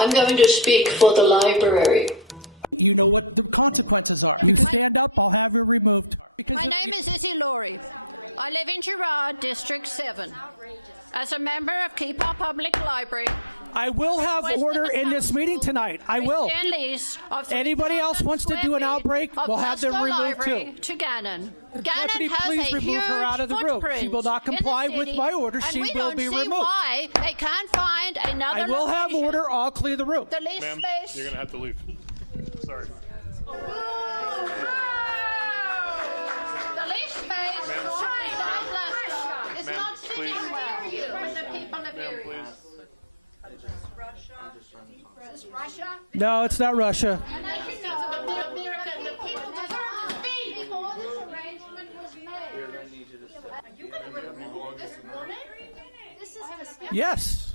I'm going to speak for the library. You know what the consequences are. You stand up, I'll have you removed. My name is Izzy Laurie. I live in Girard, District 7. As a member of Keepaw Public Library, I will have order in this meeting tonight. I will. Anybody else wants to do an outbreak, we'll have them removed too. To Gannon. Deputy, please remove her out of the room. She will not comply with my order. She will be removed. Why they can't find another I will have order. I'll clear the room. The lease space. You're going to have to leave. Sorry. The lease space is not sitting well with the people of Erie. Is this Russia? No, it's not Russia. And as you know, the people deserve to speak before this arrangement was made. Are you going to remove this woman? This is disgusting. Yes.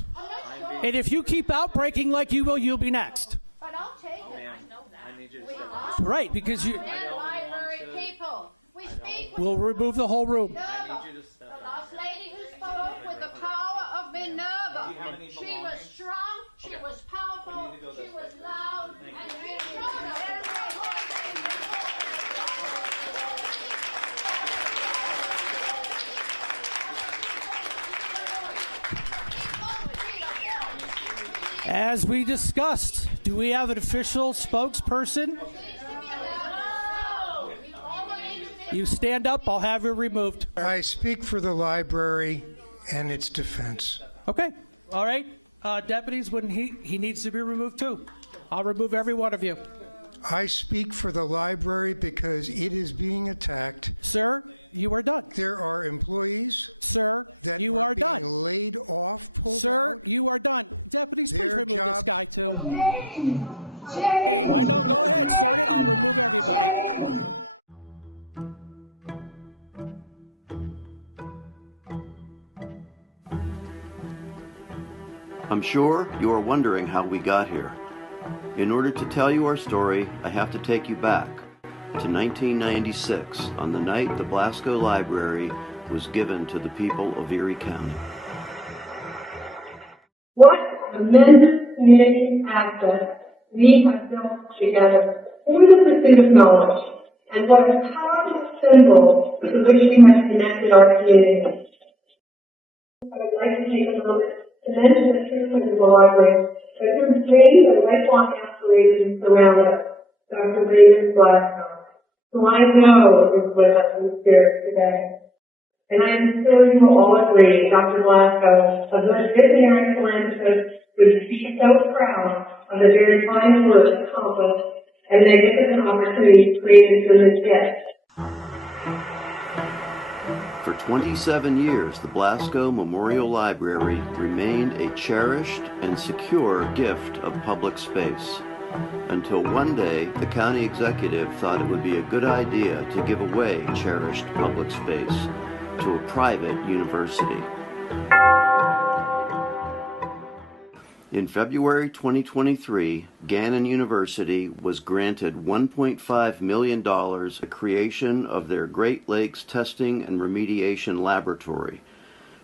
And if you keep outbreaking like you will, you'll be next. But I'll take it. I need you to step are right, because you. Library people. We speak. We'll remove the whole room. The last lady who spoke with the power of Minerva. She was strong. She was powerful. She was loud. And she showed us. As we discussed, do we have an official spokesperson? You stand up, I'll have you removed. I speak for the library and its defense. Okay, all right. Deputies, when he needs to be removed too. I'll remove every one of you. I speak for the library because it is being attacked. Sir, you are done. There are employees. Sir, that you are being done. Laid off. Sir, out. You are done. Deputies, please Their remove job. this guy too. Hey, why don't go ahead, start it. I'll remove everybody. I'm sure you are wondering how we got here. In order to tell you our story, I have to take you back to 1996, on the night the Blasco Library was given to the people of Erie County. What tremendous community asset we have built together in the pursuit of knowledge, and what a powerful symbol to which we have connected our community. I would like to take a moment to mention the history of the library, that her dreams and lifelong aspirations surround us, Dr. Blasco, who I know is with us in spirit today. And I am sure you will all agree, Dr. Blasco, of which visionary philanthropist would be so proud of the very fine work accomplished and magnificent opportunities created through his gift. For 27 years, the Blasco Memorial Library remained a cherished and secure gift of public space, until one day the county executive thought it would be a good idea to give away cherished public space to a private university. In February 2023, Gannon University was granted $1.5 million a creation of their Great Lakes Testing and Remediation Laboratory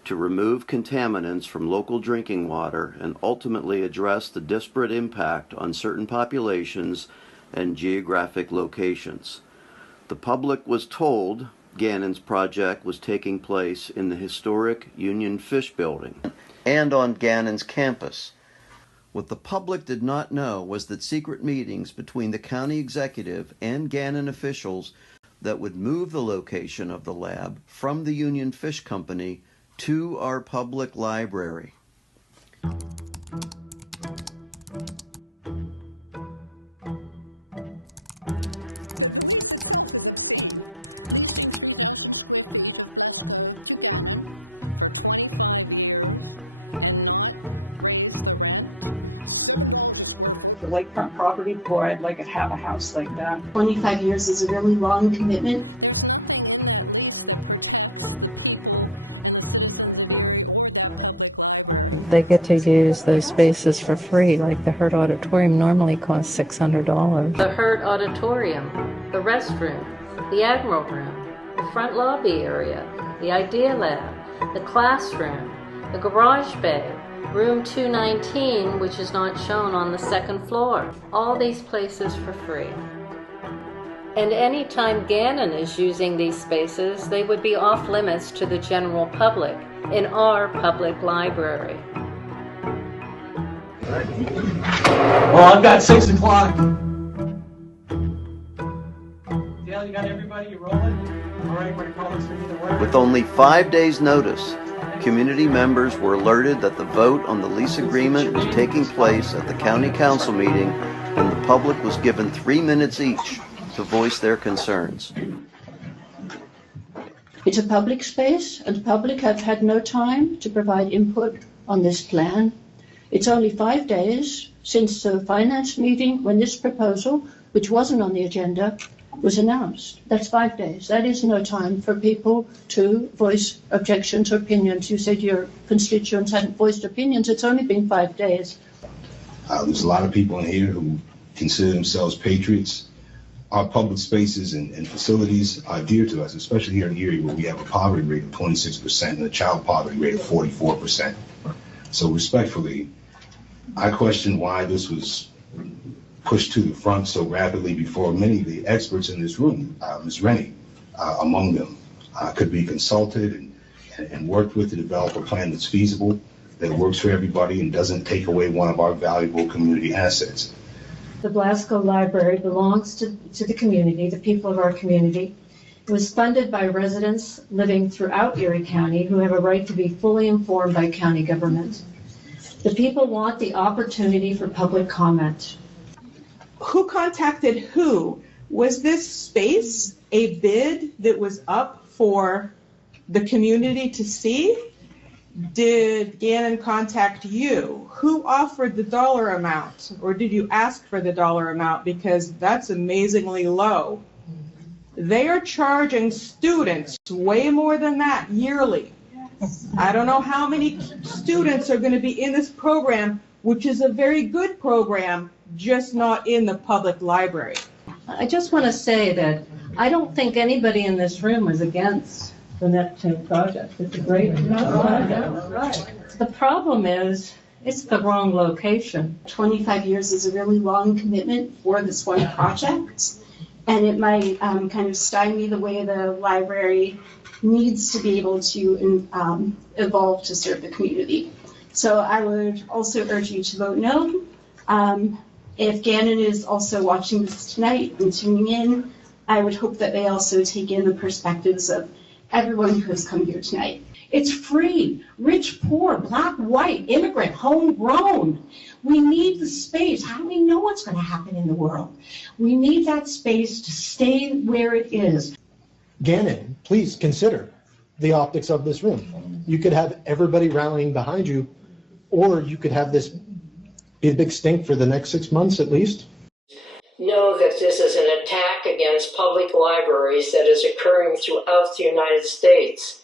to remove contaminants from local drinking water and ultimately address the disparate impact on certain populations and geographic locations. The public was told Gannon's project was taking place in the historic Union Fish Building and on Gannon's campus. What the public did not know was that secret meetings between the county executive and Gannon officials that would move the location of the lab from the Union Fish Company to our public library. The lease itself is obscene. Leasing 3,000 square feet of Blasco to Ganon for 25 years and not raise the rent. $7 a square foot. The lakefront property board, I'd like to have a house like that. 25 years is a really long commitment. There's nothing in that lease that protects the people and the citizens of Erie or that public library. They get to use those spaces for free, like the Hurt Auditorium normally costs $600. The Hurt Auditorium, the restroom, the Admiral Room, the front lobby area, the Idea Lab, the classroom, the garage bay, room 219, which is not shown on the second floor. All these places for free. And anytime Gannon is using these spaces, they would be off limits to the general public in our public library. Well, I've got 6 o'clock. Dale, you got everybody? You rolling? All right, we're going to call this meeting to order. With only 5 days' notice, community members were alerted that the vote on the lease agreement was taking place at the county council meeting, and the public was given 3 minutes each to voice their concerns. It's a public space, and the public have had no time to provide input on this plan. It's only 5 days since the finance meeting when this proposal, which wasn't on the agenda, was announced. That's 5 days. That is no time for people to voice objections or opinions. You said your constituents hadn't voiced opinions. It's only been 5 days. There's a lot of people in here who consider themselves patriots. Our public spaces and facilities are dear to us, especially here in Erie, where we have a poverty rate of 26% and a child poverty rate of 44%. So respectfully, I question why this was pushed to the front so rapidly before many of the experts in this room, Ms. Rennie, among them, could be consulted and worked with to develop a plan that's feasible, that works for everybody and doesn't take away one of our valuable community assets. The Blasco Library belongs to the community, the people of our community. It was funded by residents living throughout Erie County who have a right to be fully informed by county government. The people want the opportunity for public comment. Who contacted who? Was this space a bid that was up for the community to see? Did Gannon contact you? Who offered the dollar amount? Or did you ask for the dollar amount? Because that's amazingly low. They are charging students way more than that yearly. I don't know how many students are going to be in this program, which is a very good program, just not in the public library. I just want to say that I don't think anybody in this room is against the Neptune project. It's a great project. Right. The problem is it's the wrong location. 25 years is a really long commitment for this one project, and it might kind of stymie the way the library needs to be able to evolve to serve the community. So I would also urge you to vote no. If Gannon is also watching this tonight and tuning in, I would hope that they also take in the perspectives of everyone who has come here tonight. It's free, rich, poor, black, white, immigrant, homegrown. We need the space. How do we know what's going to happen in the world? We need that space to stay where it is. Gannon, please consider the optics of this room. You could have everybody rallying behind you, or you could have this be a big stink for the next 6 months at least. Know that this is an attack against public libraries that is occurring throughout the United States.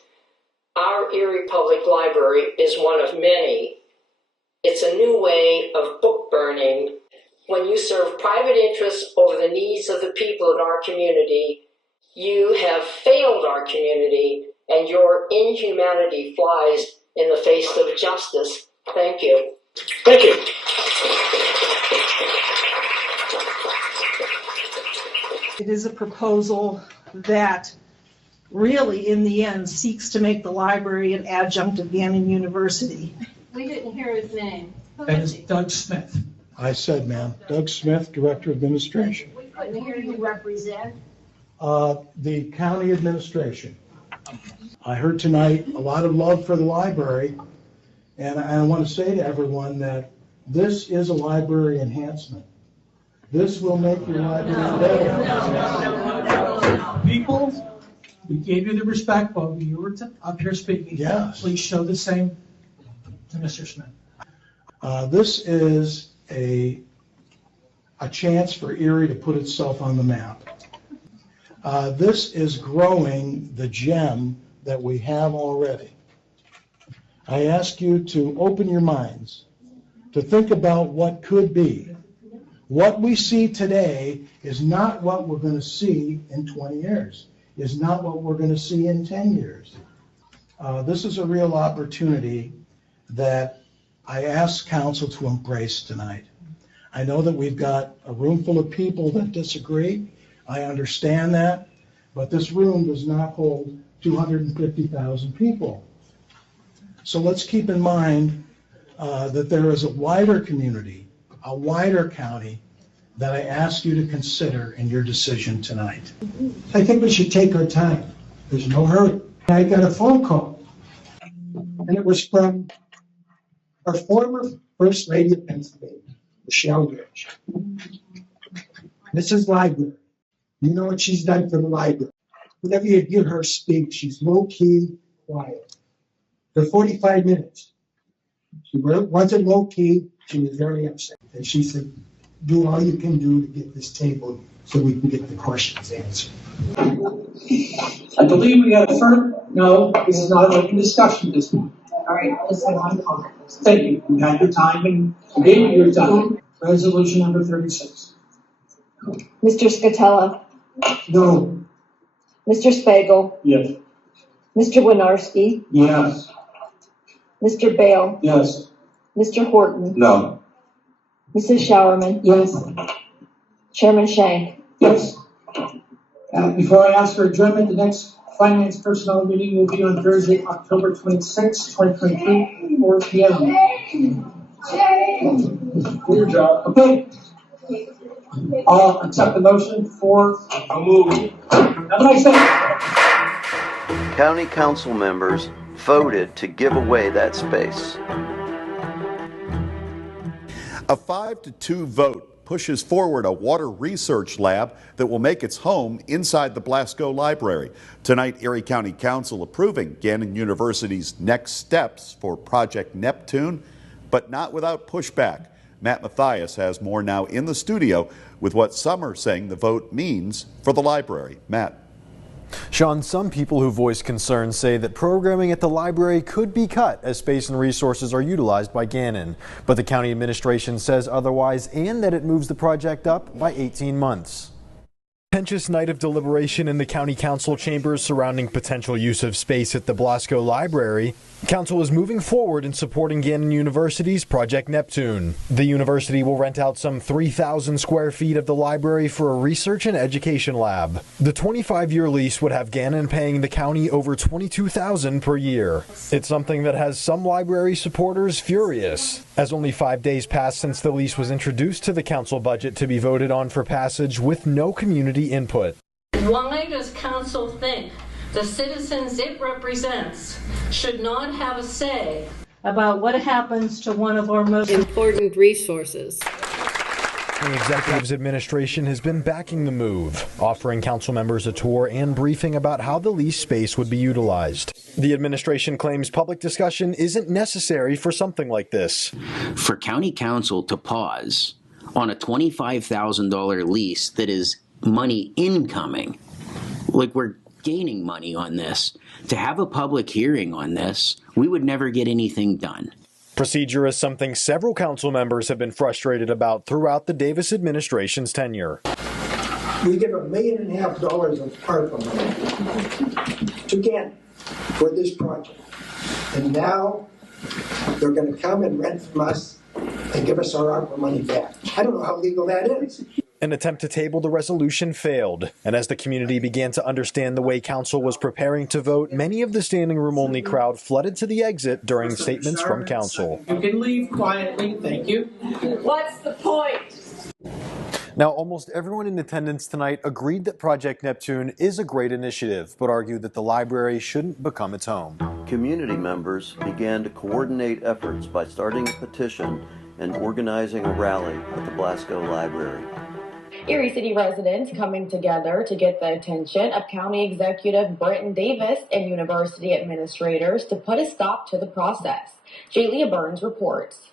Our Erie Public Library is one of many. It's a new way of book burning. When you serve private interests over the needs of the people in our community, you have failed our community, and your inhumanity flies in the face of justice. Thank you. Thank you. It is a proposal that really, in the end, seeks to make the library an adjunct of Gannon University. We didn't hear his name. That is Doug Smith. I said, ma'am. Doug Smith, Director of Administration. We couldn't hear you represent. The county administration. I heard tonight a lot of love for the library, and I want to say to everyone that this is a library enhancement. This will make your library better. People, we gave you the respect, but you were up here speaking. Yes. Please show the same to Mr. Smith. This is a chance for Erie to put itself on the map. This is growing the gem that we have already. I ask you to open your minds, to think about what could be. What we see today is not what we're going to see in 20 years, is not what we're going to see in 10 years. This is a real opportunity, that I ask council to embrace tonight. I know that we've got a room full of people that disagree. I understand that, but this room does not hold 250,000 people. So let's keep in mind that there is a wider community, a wider county that I ask you to consider in your decision tonight. I think we should take our time. There's no hurry. I got a phone call, and it was from our former First Lady of Pennsylvania, Michelle Rich. Mrs. Library, you know what she's done for the library. Whenever you hear her speak, she's low-key, quiet. For 45 minutes, she wasn't low-key, she was very upset. And she said, do all you can do to get this table so we can get the questions answered. I believe we got a firm. No, this is not an open discussion this morning. All right, just have one comment. Thank you. You had your time and you gave me your time. Resolution number 36. Mr. Scatella, No. Mr. Spagel, Yes. Mr. Winarski, Yes. Mr. Bale, Yes. Mr. Horton, No. Mrs. Showerman, Yes. Chairman Shank. Yes. Before I ask for adjournment, the next Finance Personnel meeting will be on Thursday, October 26, 2023, 4 p.m. Your job. Okay. I'll accept the motion for a move. Have a nice day. County council members voted to give away that space. A 5-2 vote pushes forward a water research lab that will make its home inside the Blasco Library. Tonight, Erie County Council approving Gannon University's next steps for Project Neptune, but not without pushback. Matt Mathias has more now in the studio with what some are saying the vote means for the library. Matt. Sean, some people who voice concerns say that programming at the library could be cut as space and resources are utilized by Gannon. But the county administration says otherwise and that it moves the project up by 18 months. Contentious night of deliberation in the county council chambers surrounding potential use of space at the Blasco Library. Council is moving forward in supporting Gannon University's Project Neptune. The university will rent out some 3,000 square feet of the library for a research and education lab. The 25-year lease would have Gannon paying the county over $22,000 per year. It's something that has some library supporters furious, as only 5 days passed since the lease was introduced to the council budget to be voted on for passage with no community input. Why does council think the citizens it represents should not have a say About what happens to one of our most important resources? The executive's administration has been backing the move, offering council members a tour and briefing about how the lease space would be utilized. The administration claims public discussion isn't necessary for something like this. For county council to pause on a $25,000 lease that is money incoming, like we're gaining money on this, to have a public hearing on this, we would never get anything done. Procedure is something several council members have been frustrated about throughout the Davis administration's tenure. We give $1.5 million of ARPA money to Gannon for this project. And now they're going to come and rent from us and give us our ARPA money back. I don't know how legal that is. An attempt to table the resolution failed, and as the community began to understand the way council was preparing to vote, many of the standing room only crowd flooded to the exit during statements from council. You can leave quietly, thank you. What's the point? Now, almost everyone in attendance tonight agreed that Project Neptune is a great initiative, but argued that the library shouldn't become its home. Community members began to coordinate efforts by starting a petition and organizing a rally at the Blasco Library. Erie City residents coming together to get the attention of County Executive Britton Davis and university administrators to put a stop to the process. Jalia Burns reports.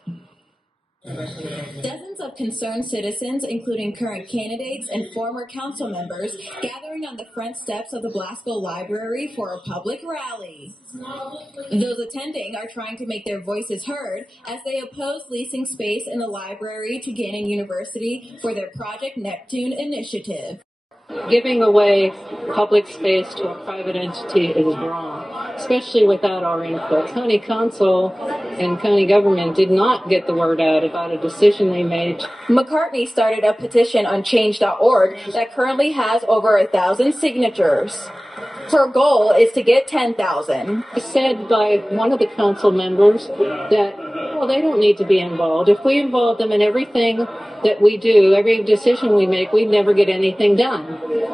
Dozens of concerned citizens, including current candidates and former council members, gathering on the front steps of the Blasco Library for a public rally. Those attending are trying to make their voices heard as they oppose leasing space in the library to Gannon University for their Project Neptune initiative. Giving away public space to a private entity is wrong. especially without our input. County council and county government did not get the word out about a decision they made. McCartney started a petition on change.org that currently has over 1,000 signatures. Her goal is to get 10,000. It's said by one of the council members that, well, they don't need to be involved. If we involve them in everything that we do, every decision we make, we'd never get anything done.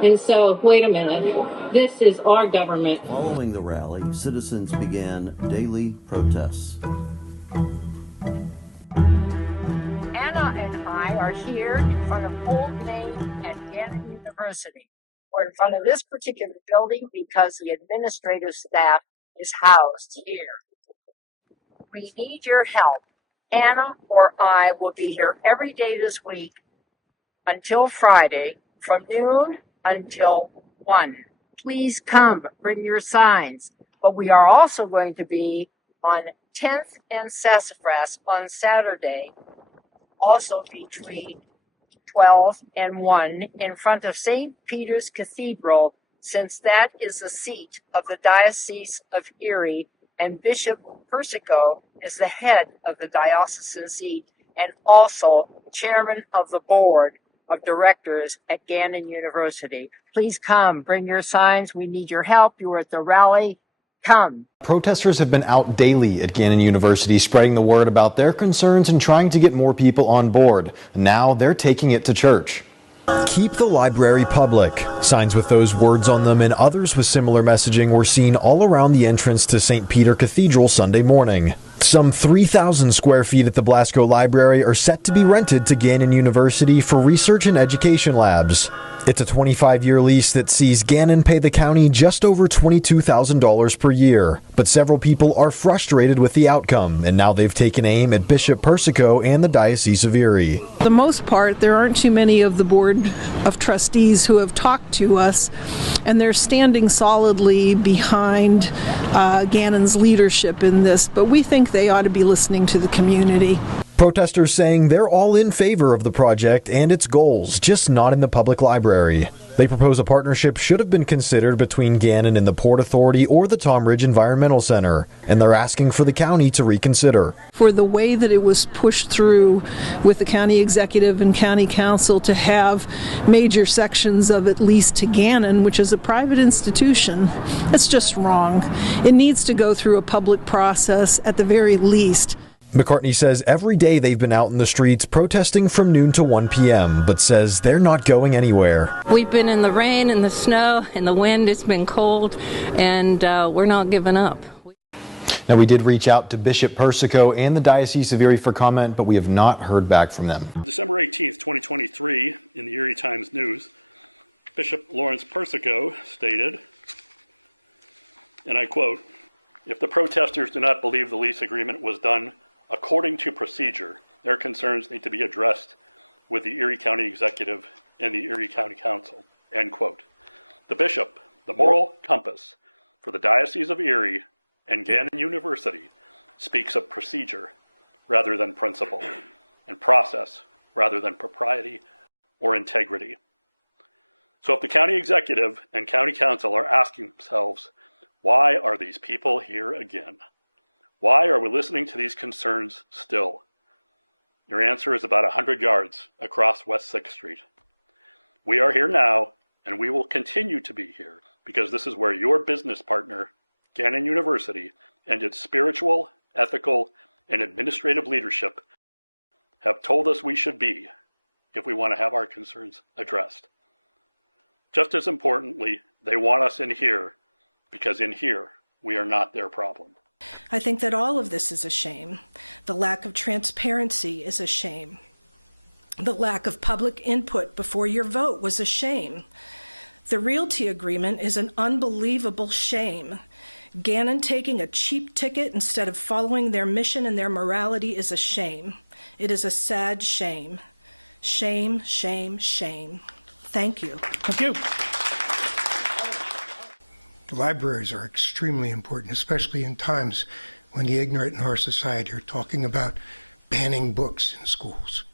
And so, wait a minute, this is our government. Following the rally, citizens began daily protests. Anna and I are here in front of Old Main at Gannon University. We're in front of this particular building because the administrative staff is housed here. We need your help. Anna or I will be here every day this week until Friday from noon until 1. Please come, bring your signs. But we are also going to be on 10th and Sassafras on Saturday, also between 12 and 1 in front of St. Peter's Cathedral, since that is the seat of the Diocese of Erie, and Bishop Persico is the head of the diocesan seat and also chairman of the board of directors at Gannon University. Please come, bring your signs. We need your help. You are at the rally. Come. Protesters have been out daily at Gannon University spreading the word about their concerns and trying to get more people on board. Now they're taking it to church. Keep the library public. Signs with those words on them and others with similar messaging were seen all around the entrance to St. Peter Cathedral Sunday morning. Some 3,000 square feet at the Blasco Library are set to be rented to Gannon University for research and education labs. It's a 25-year lease that sees Gannon pay the county just over $22,000 per year. But several people are frustrated with the outcome, and now they've taken aim at Bishop Persico and the Diocese of Erie. For the most part, there aren't too many of the Board of Trustees who have talked to us, and they're standing solidly behind Gannon's leadership in this, but we think they ought to be listening to the community. Protesters saying they're all in favor of the project and its goals, just not in the public library. They propose a partnership should have been considered between Gannon and the Port Authority or the Tom Ridge Environmental Center, and they're asking for the county to reconsider. For the way that it was pushed through with the county executive and county council to have major sections of it leased to Gannon, which is a private institution, it's just wrong. It needs to go through a public process at the very least. McCartney says every day they've been out in the streets protesting from noon to 1 p.m., but says they're not going anywhere. We've been in the rain and the snow and the wind. It's been cold, and we're not giving up. Now, we did reach out to Bishop Persico and the Diocese of Erie for comment, but we have not heard back from them. December 18th, 2023, in the Erie Times News, Bishop Lawrence Persico stated, and I quote, "If the protesters do not believe the lease agreement was done according to procedure, their concerns need to be addressed with the Erie County Executive and the Erie County Council," end quote. The bishop, the moral compass for the Diocese of Erie and Gannon University, speaks of procedure rather than principle, and process rather than propriety or integrity. So if the county executive and county council are asking themselves, why are these people here again? Why are we listening to these concerns still? Your answer is about 100 yards across West 6th Street. We are here now, and we will continue to be here, because this is where your business partner, Gannon University, and its spiritual, ethical, and administrative leadership have told us we should be if we want to have our concerns addressed. Just as importantly, they want us in here, because in here, we are not their problem. I think that all of this is a shame. The lack of transparency is a shame. The lack of public input before your vote was a shame. The realty agreement is an unbelievable shame. Gannon taking a cheap ticket instead of following their mission and their morality is a shame. It is a sad shame. Shame, shame, shame. Thank you. Thank you. Libraries are extremely important, especially in times when the ignorant in our society are talking about banning books in schools.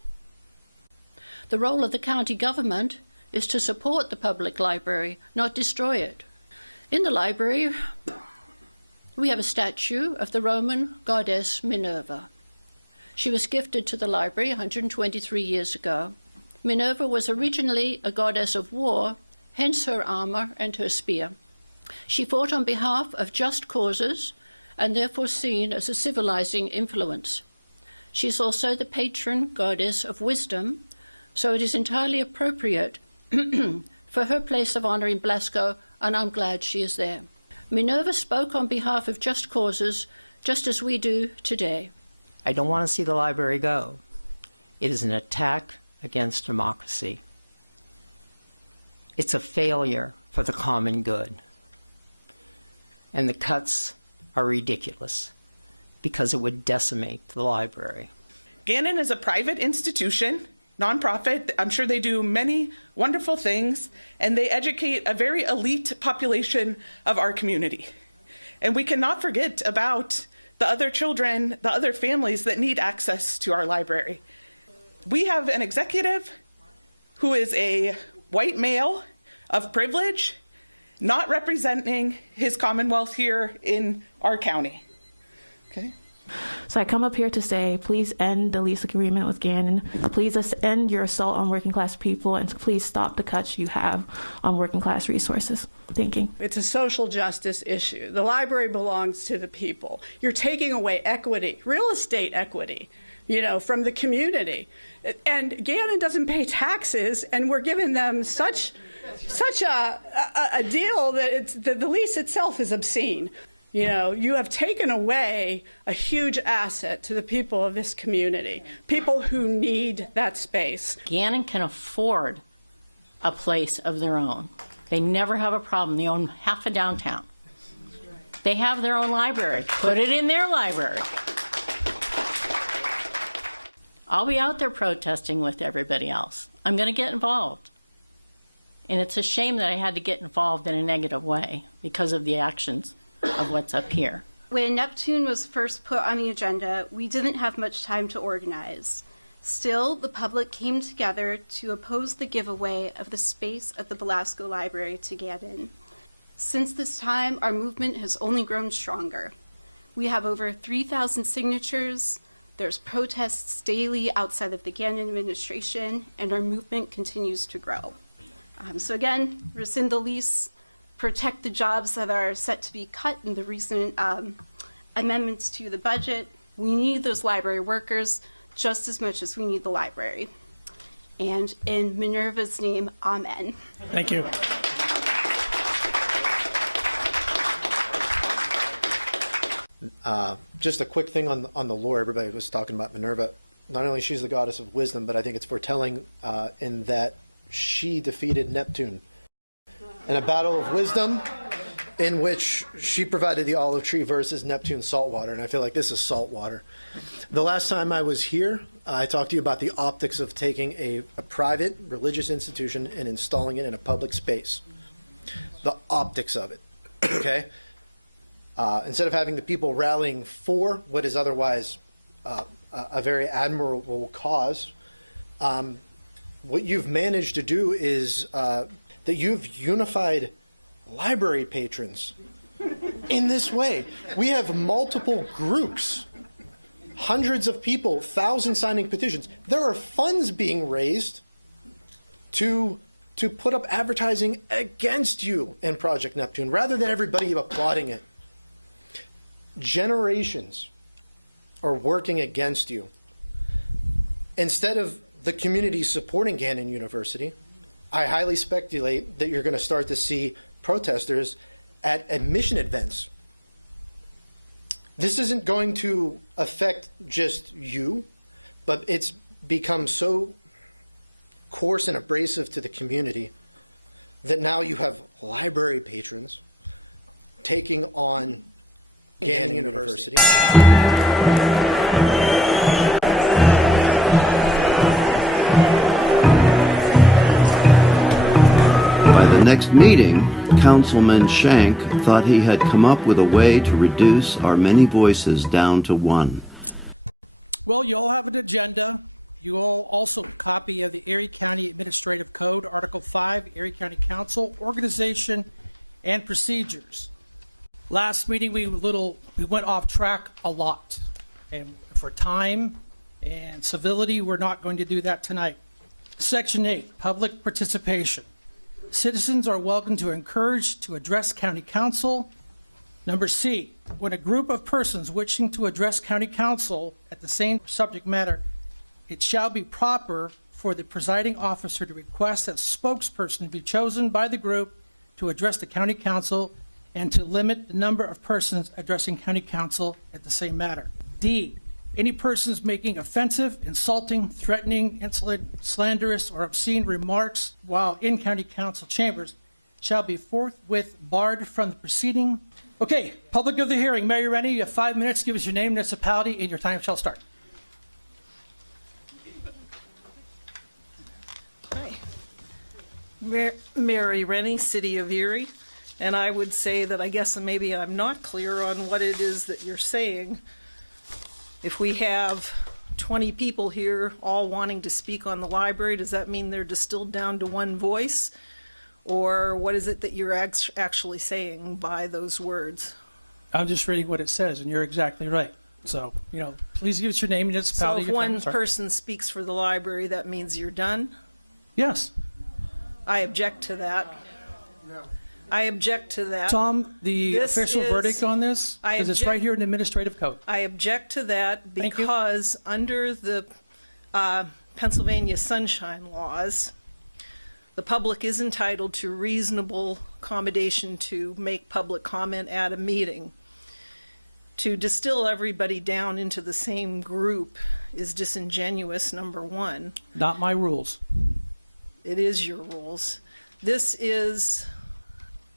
The role of the county government is to support the public library, not destroy it. In the library, we have a statue of the Roman goddess Minerva. She was gifted to the library 123 years ago. Minerva was originally a goddess of war, hence her armor and her spear. She fought on behalf of just causes and therefore seen as a civilizing influence. She is also the patron goddess of wisdom, so it is entirely appropriate for her place of honor in Blasco, and I'm glad she is there. Minerva spoke on behalf of just causes, just as we do today. I don't want to see the library go. It is an attack against democracy. It's a failure for the common good. And the cuts are ridiculous because it would decimate the library. Gannon is a private institution, nonprofit. I'm sure they do many wonderful things, and they educate a very elite population of our community. And we cannot forget about the other children, the other families that need access to our library. We have an executive who is a white male of privilege, not representing his commonwealth here in our county. Okay. So I come up here to say, please end the lease agreement with Gannon. Please end your assault on working class people, and please stop the cuts you have on working class resources. Thank you. It's a social justice issue. The library belongs to the people. You're taking away equity, real estate equity, from the community. And Gannon doesn't pay taxes, and we're giving them such a deal that the lease itself is obscene. You have taken away a huge asset to the people of this community, people who need that space. Gannon can afford a place of their own. They never have a problem. They own half of downtown. They have their own library. Put it in their library. I'll be out there protesting with everybody else. I'm going to get involved. And it's a shame that I had to get involved in a negative way because of the actions of what's up here. When Neptune was first put on the agenda, we didn't have much time to organize. Still, the public came together to oppose the giveaway of the space at the Blasco Library to Gannon. Since this time, our movement has only grown stronger. We have over 3,000 signatures, there's protests daily outside of the Gannon administration, and our movement continues to grow. So again, rescind the lease, protect the jobs that are set to be cut in the recent amendments to the budget. We need those library workers just as much as we need the library. And in Minerva's name, amen. Thank you. Just a quick thing on the lore. Everybody was talking about Minerva. Not only she's the goddess of wisdom, but I think it's foretelling in that she defeated Neptune in a battle of wisdom in which she provided the olive tree versus Neptune's salt water, and I feel like this is salt water. The last time I was here, I talked to you about the optics of taking a private religious institution and installing it in a public space. The optics of it, okay? Instead of having the people rallying for what is otherwise a very admirable cause, what you've managed to do is that you've unified library patrons in this way. We have multiple groups, hundreds of people, thousands signing petitions. There are funds being raised to put up advertising against you in Project Neptune, rather than everybody applauding it. Generations are working against you. Instead of the community supporting Gannon University, I highly speculate that you're going to start to see protesters at admission events. This isn't going to affect just you, but it's become so coarse and abrasive to the community that now you have library patrons taking on Gannon University. By the next meeting, Councilman Shank thought he had come up with a way to reduce our many voices down to one. Well, you all have an agenda. You all also have a copy of the Erie County Administrative Code, Article 5, Erie County Council, Organization and Procedures. Last meeting we went off track a lot, and for time and civility, we're not going to do that tonight. Section 8, public participation. Citizens are welcome to encourage to address County Council. Number C, when a group of persons wishing to address County Council at the same subject matter, it shall be proper for the presiding officer to request that spokesperson be chosen by the group to address the County Council and to limit the number of persons addressing County Council at the same matter. D, any persons making offensive, insulting, threatening, insolent, slanderous, or obscene remarks while in County Council chambers shall be forthwith barred from the proceeding. Okay, public of the hearing. Mayor Rennie, you have 5 minutes. Give us your name, municipality, and your time shall start. Hi. Mary Rennie, City of Erie. And I would say that I guess maybe I'm not clear on what it is that you're saying. If we have 20 people here all wanting to speak on the library, does that mean they're distilled down to one voice? Or what is it that you're actually saying by those words? I'm just reading what it says, and you're exactly right. So, please give us your name, municipality. So if one person speaks for the library, that means you're done? Yes. I object to that. No. I object to that. Tom, the official verdict on this, because it's right here in the administrative code. I object to that because under the Pennsylvania Sunshine Laws, the public is entitled to reasonable accommodation to make public comment at a meeting. To distill everybody down into the same group is disingenuous, number one. Not my rules. It is your rules. This is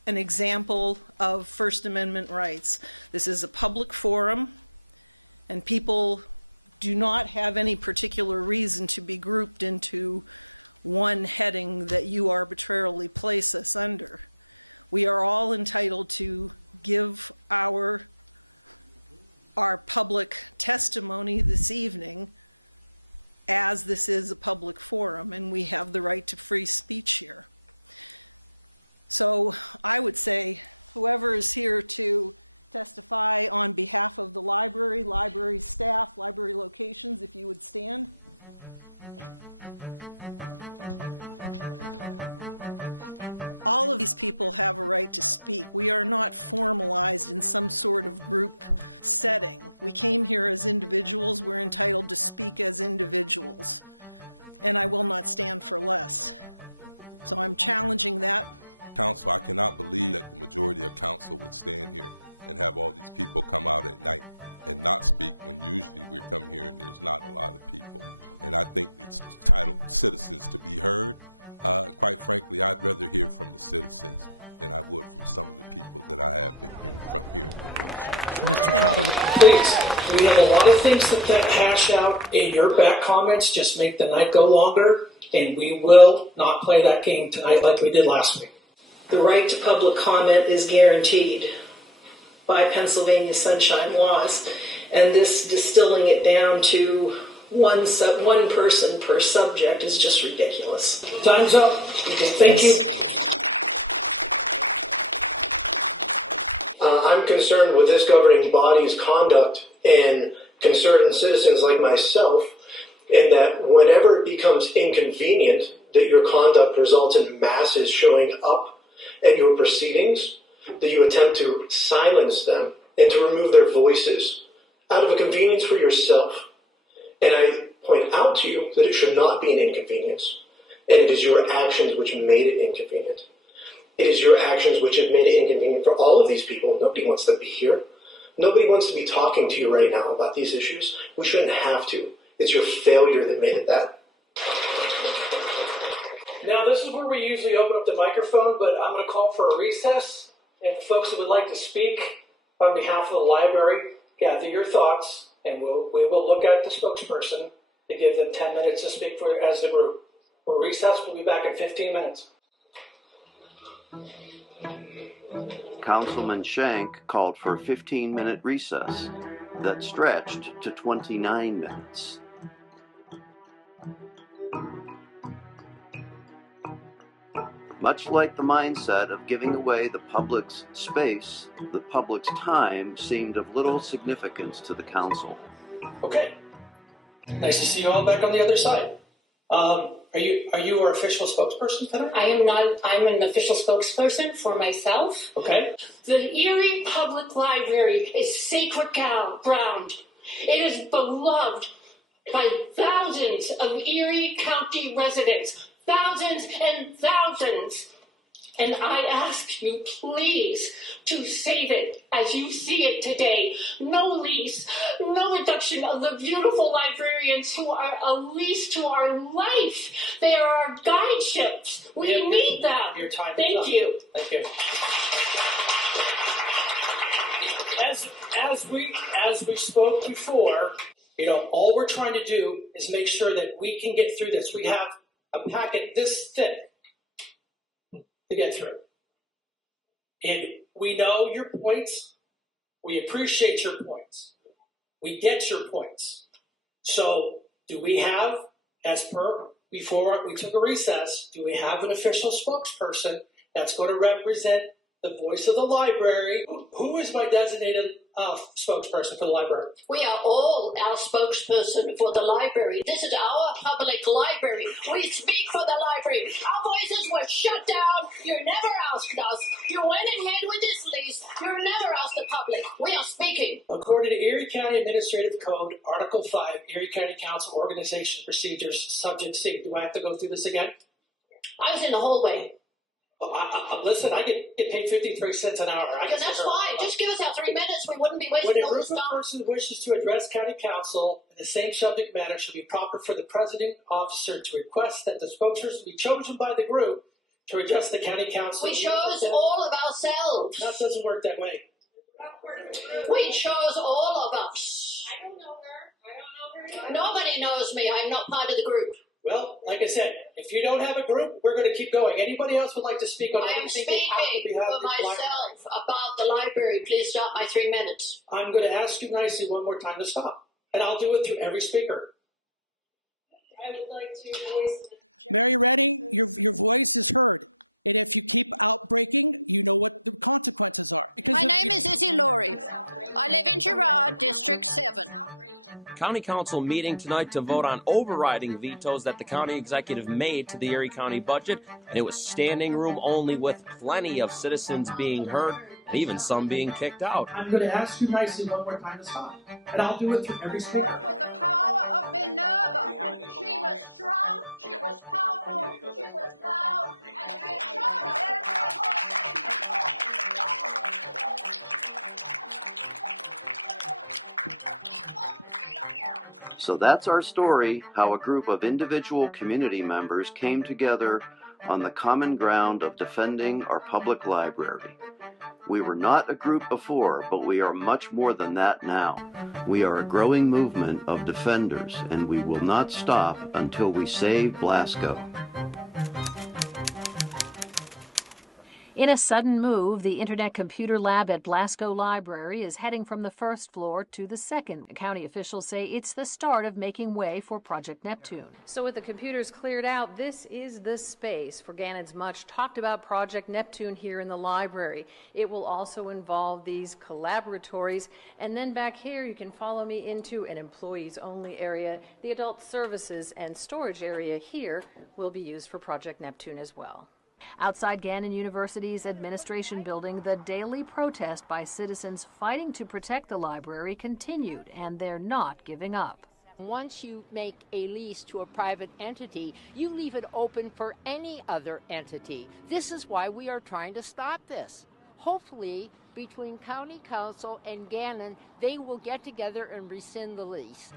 an example of First Amendment rights. This is a public forum, and people do not have any particular reason to be grouped into one heading that you arbitrarily place us under. We are all entitled to give our public testimony this evening, as this is a public forum, and we have the right to free speech here. So I would say whoever is here to testify on behalf of the library, library staff, library locations, if you would stand. All of these people have a right to speak. We are not formalized in some sort of group setting. We came here as individuals. We're entitled to speak as individuals. And I will not stand for less. So I'm challenging that. Council, I cannot believe that the majority of council would stand here and have all these people come out at night and not speak when usually we come here and there's not a lot of people. And I think it's entitled citizens to be heard. Quite frankly, I'd rather hear from the citizens than I would from some of the people that I have been hearing from here. Mr. Keller. Please, we have a lot of things that hash out in your back comments. Just make the night go longer, and we will not play that game tonight like we did last week. The right to public comment is guaranteed by Pennsylvania Sunshine Laws, and this distilling it down to one person per subject is just ridiculous. Time's up. Thank you. I'm concerned with this governing body's conduct and concerned citizens like myself in that whenever it becomes inconvenient that your conduct results in masses showing up at your proceedings, that you attempt to silence them and to remove their voices out of a convenience for yourself. And I point out to you that it should not be an inconvenience, and it is your actions which made it inconvenient. It is your actions which have made it inconvenient for all of these people. Nobody wants to be here. Nobody wants to be talking to you right now about these issues. We shouldn't have to. It's your failure that made it that. Now, this is where we usually open up the microphone, but I'm going to call for a recess. And for folks that would like to speak on behalf of the library, gather your thoughts, and we will look at the spokesperson to give them 10 minutes to speak as the group. We'll recess. We'll be back in 15 minutes. Councilman Shank called for a 15-minute recess that stretched to 29 minutes. Much like the mindset of giving away the public's space, the public's time seemed of little significance to the council. Okay. Nice to see you all back on the other side. Are you our official spokesperson tonight? I am not. I'm an official spokesperson for myself. Okay. The Erie Public Library is sacred ground. It is beloved by thousands of Erie County residents. Thousands and thousands. And I ask you, please, to save it as you see it today. No lease, no reduction of the beautiful librarians who are a lease to our life. They are our guideships. We need them. Your time Thank is up. you. Thank you. As we spoke before, all we're trying to do is make sure that we can get through this. We have a packet this thick to get through. And we know your points. We appreciate your points. We get your points. So do we have, as per before we took a recess, do we have an official spokesperson that's going to represent the voice of the library? Who is my designated spokesperson for the library? We are all our spokesperson for the library. This is our public library. We speak for the library. Our voices were shut down. You never asked us. You went and led with this lease. You never asked the public. We are speaking. According to Erie County Administrative Code, Article 5, Erie County Council Organization Procedures, Subject C. Do I have to go through this again? I was in the hallway. Listen, I get paid 53 cents an hour. That's fine. Just give us our 3 minutes. We wouldn't be wasting all this time. When a person wishes to address county council in the same subject matter, it should be proper for the presiding officer to request that the spokesperson be chosen by the group to address the county council. We chose all of ourselves. That doesn't work that way. We chose all of us. I don't know her. Nobody knows me. I am not part of the group. Well, like I said, if you don't have a group, we're going to keep going. Anybody else would like to speak on I am anything? speaking for myself about the library. Please stop my 3 minutes. I'm going to ask you nicely one more time to stop. And I'll do it through every speaker. I would like to voice Mary Redding, your voice is heard. And if you keep outbreaking, you know what the consequences are. My name is Izzy Laurie. I live in Girard, District 7. County Council meeting tonight to vote on overriding vetoes that the county executive made to the Erie County budget, and it was standing room only with plenty of citizens being heard and even some being kicked out. I'm going to ask you nicely one more time to stop, and I'll do it through every speaker. With the power of Minerva, she was strong, she was powerful, she was loud, and she showed So that's our story, how a group of individual community members came together on the common ground of defending our public library. We were not a group before, but we are much more than that now. We are a growing movement of defenders, and we will not stop until we save Blasco. In a sudden move, the Internet Computer Lab at Blasco Library is heading from the first floor to the second. County officials say it's the start of making way for Project Neptune. So with the computers cleared out, this is the space for Gannon's much talked about Project Neptune here in the library. It will also involve these collaboratories. And then back here, you can follow me into an employees only area. The adult services and storage area here will be used for Project Neptune as well. Outside Gannon University's administration building, the daily protest by citizens fighting to protect the library continued, and they're not giving up. Once you make a lease to a private entity, you leave it open for any other entity. This is why we are trying to stop this. Hopefully, between County Council and Gannon, they will get together and rescind the lease.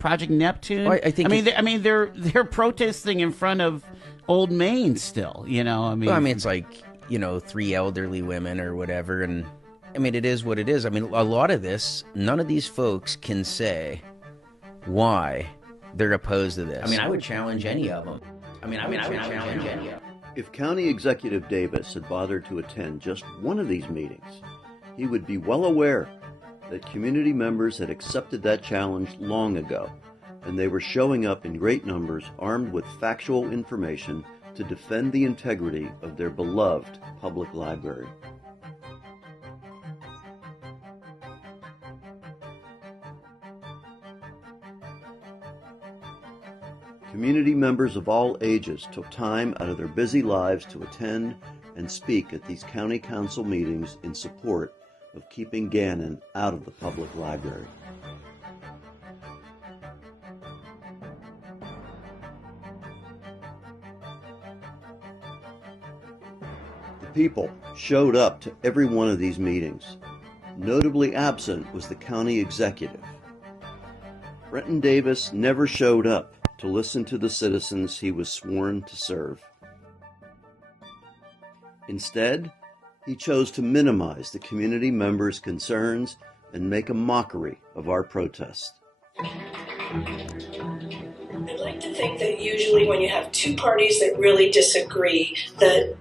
Project Neptune. Well, I mean, they're protesting in front of Old Main still. It's like 3 elderly women or whatever, and it is what it is. A lot of this, none of these folks can say why they're opposed to this. I would challenge any of them. I would challenge any of them. If County Executive Davis had bothered to attend just one of these meetings, he would be well aware that community members had accepted that challenge long ago, and they were showing up in great numbers armed with factual information to defend the integrity of their beloved public library. Community members of all ages took time out of their busy lives to attend and speak at these county council meetings in support of keeping Gannon out of the public library. The people showed up to every one of these meetings. Notably absent was the county executive. Brenton Davis never showed up to listen to the citizens he was sworn to serve. Instead, he chose to minimize the community members' concerns and make a mockery of our protest. I'd like to think that usually when you have two parties that really disagree, that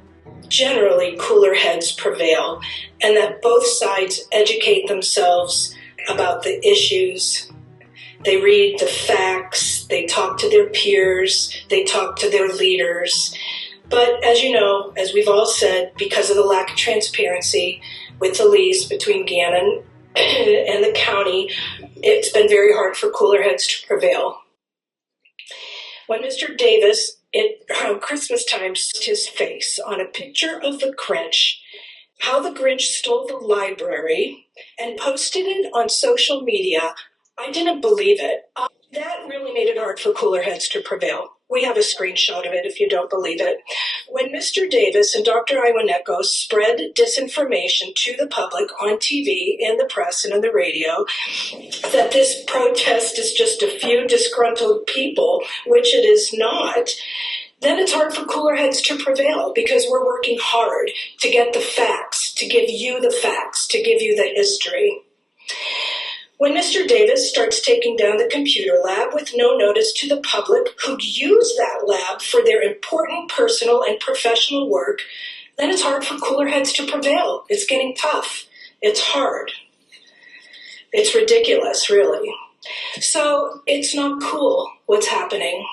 generally cooler heads prevail, and that both sides educate themselves about the issues. They read the facts, they talk to their peers, they talk to their leaders. But as you know, as we've all said, because of the lack of transparency with the lease between Gannon and the county, it's been very hard for cooler heads to prevail. When Mr. Davis, around Christmas time, set his face on a picture of the Grinch, how the Grinch stole the library, and posted it on social media, I didn't believe it. That really made it hard for cooler heads to prevail. We have a screenshot of it if you don't believe it. When Mr. Davis and Dr. Iwaneko spread disinformation to the public on TV, in the press, and in the radio, that this protest is just a few disgruntled people, which it is not, then it's hard for cooler heads to prevail because we're working hard to get the facts, to give you the facts, to give you the history. When Mr. Davis starts taking down the computer lab with no notice to the public who'd use that lab for their important personal and professional work, then it's hard for cooler heads to prevail. It's getting tough. It's hard. It's ridiculous, really. So it's not cool what's happening.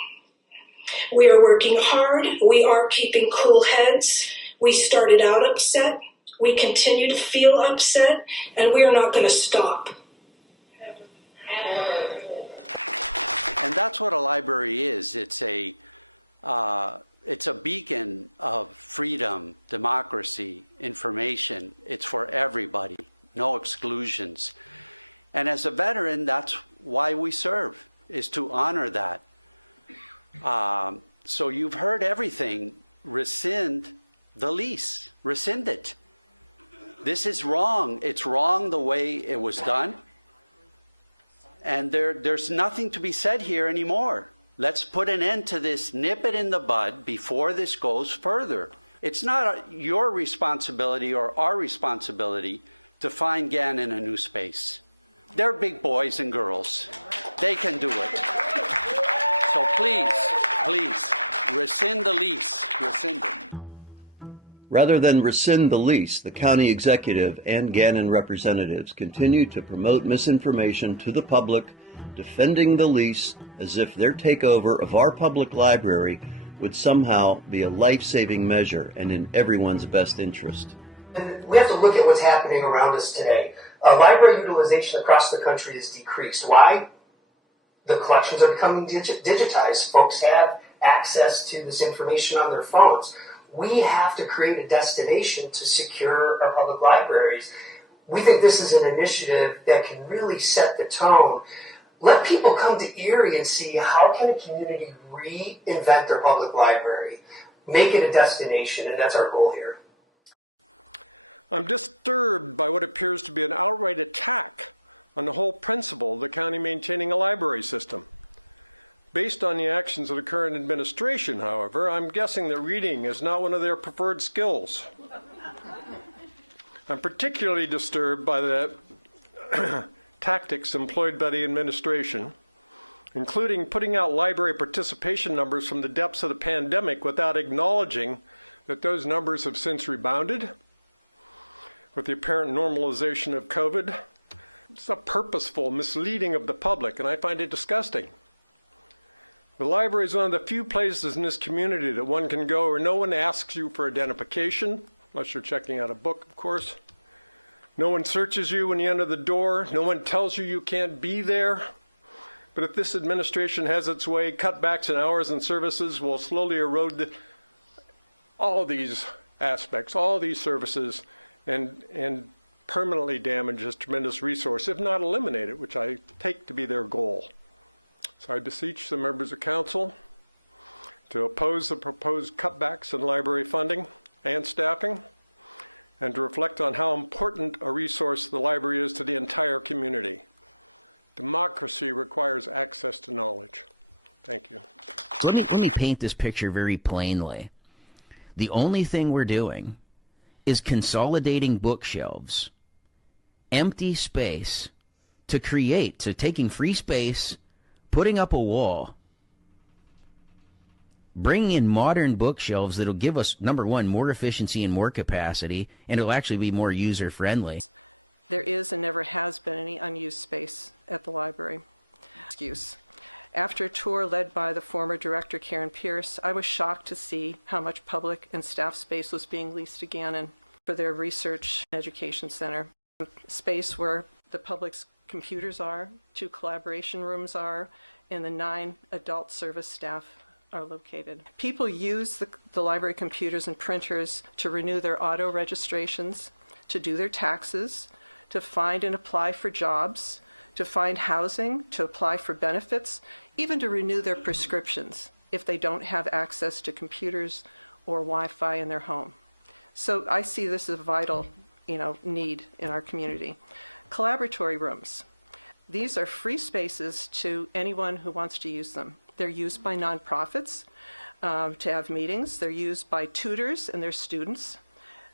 We are working hard. We are keeping cool heads. We started out upset. We continue to feel upset, and we are not going to stop. And that's what a library is. It's a beacon of freedom, democracy, information. It's for everybody, no exclusions. And as a veteran, that's why we serve, is to honor that. So you've heard everything. Rescind the lease. Rescind it. This is wrong. It's wrong the way it was done. And there's nothing to be said here anymore. Let's put an end to this, nip it in the bud before this goes further. It's not your responsibility or our responsibility to find Gannon a new space. They're big boys and girls. They can do it. So please, rescind the lease. Rescind it. Rather than rescind the lease, the county executive and Gannon representatives continue to promote misinformation to the public, defending the lease as if their takeover of our public library would somehow be a life-saving measure and in everyone's best interest. And we have to look at what's happening around us today. Library utilization across the country has decreased. Why? The collections are becoming digitized. Folks have access to this information on their phones. We have to create a destination to secure our public libraries. We think this is an initiative that can really set the tone. Let people come to Erie and see how can a community reinvent their public library, make it a destination, and that's our goal here. I'm disturbed by what appears to be an outright attack on the whole principle of the county maintaining a library system. Based on the actions of the current administration, however, I'm guessing that reading is not one of their preferred skills. I'm particularly disturbed by the tactics employed by the administration, including putting out library participation numbers from the depths of the pandemic without acknowledging that those numbers have since rebounded with the apparent normalization of COVID. It's a purposeful misleading of the public, and I find it disgusting. The library is one of the few places in this community that one can go where no one asks you for identification, unless you're checking out a book, of course. No one searches you when you enter the door. No one tells you you can't be there. But if this administration has its way, cutbacks in hours and services will slowly erode all these aspects, all these services, and permanently damage this tremendous resource, if not eliminate it, which I take to be their goal. So I beseech the members of council to oppose the proposed cutbacks in library funding and staffing, and to reflect on how important a resource the library is to the entire community. Democracy requires access to knowledge. Thank you. Let me paint this picture very plainly. The only thing we're doing is consolidating bookshelves, empty space, to create, so taking free space, putting up a wall, bringing in modern bookshelves that'll give us, number one, more efficiency and more capacity, and it'll actually be more user-friendly. There is and never has been any unused space at the library. Excuse. After a tour led by the former director, Karen Pierce, I was shocked to see how much public and staff space was being leased to Gannon for their research and education center. Space where the public's computers are, 2 collaboration rooms are, and the 9 adult service staff are located. People use the library computers and printers to renew their auto registrations, to do their taxes, to find and apply for jobs, to find housing, to apply for benefits, even to renew their prescriptions if they don't have access to computers or Wi-Fi in their home. So I see this as a vital, need in our community. Collaboratory rooms. These are free spaces to anyone who wants to use them. They're used by nonprofits to have meetings. They're used by tutors and their students.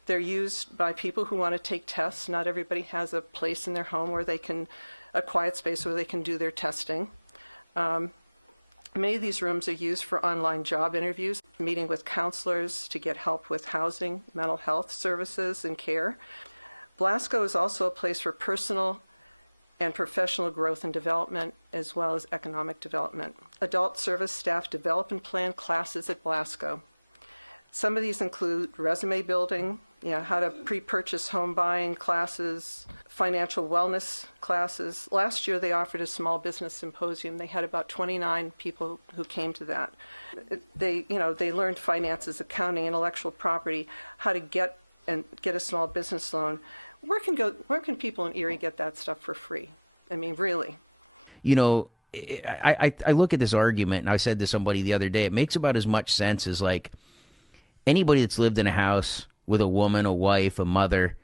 They're used by people who want to take tests. Not everybody has a place in their home where they can, a quiet space where they can do their testing. Many of these rooms are used for online job interviews, meeting with counselors to get help with housing, mental health services, and care. Blasco is also a place for personal and professional growth and development, as well as economic development. Adult service staff develop and plan classes at Blasco. Some of these include resume building, how to pre-purchase home buying classes, financial wellness classes. Last year they offered a small business symposium. They had about 29 people who came to that. They learned finances, accounting, intellectual property, how to get a small business loan. Where can people in Erie get that stuff for free? I mean, really. I look at this argument, and I said to somebody the other day, it makes about as much sense as like anybody that's lived in a house with a woman, a wife, a mother.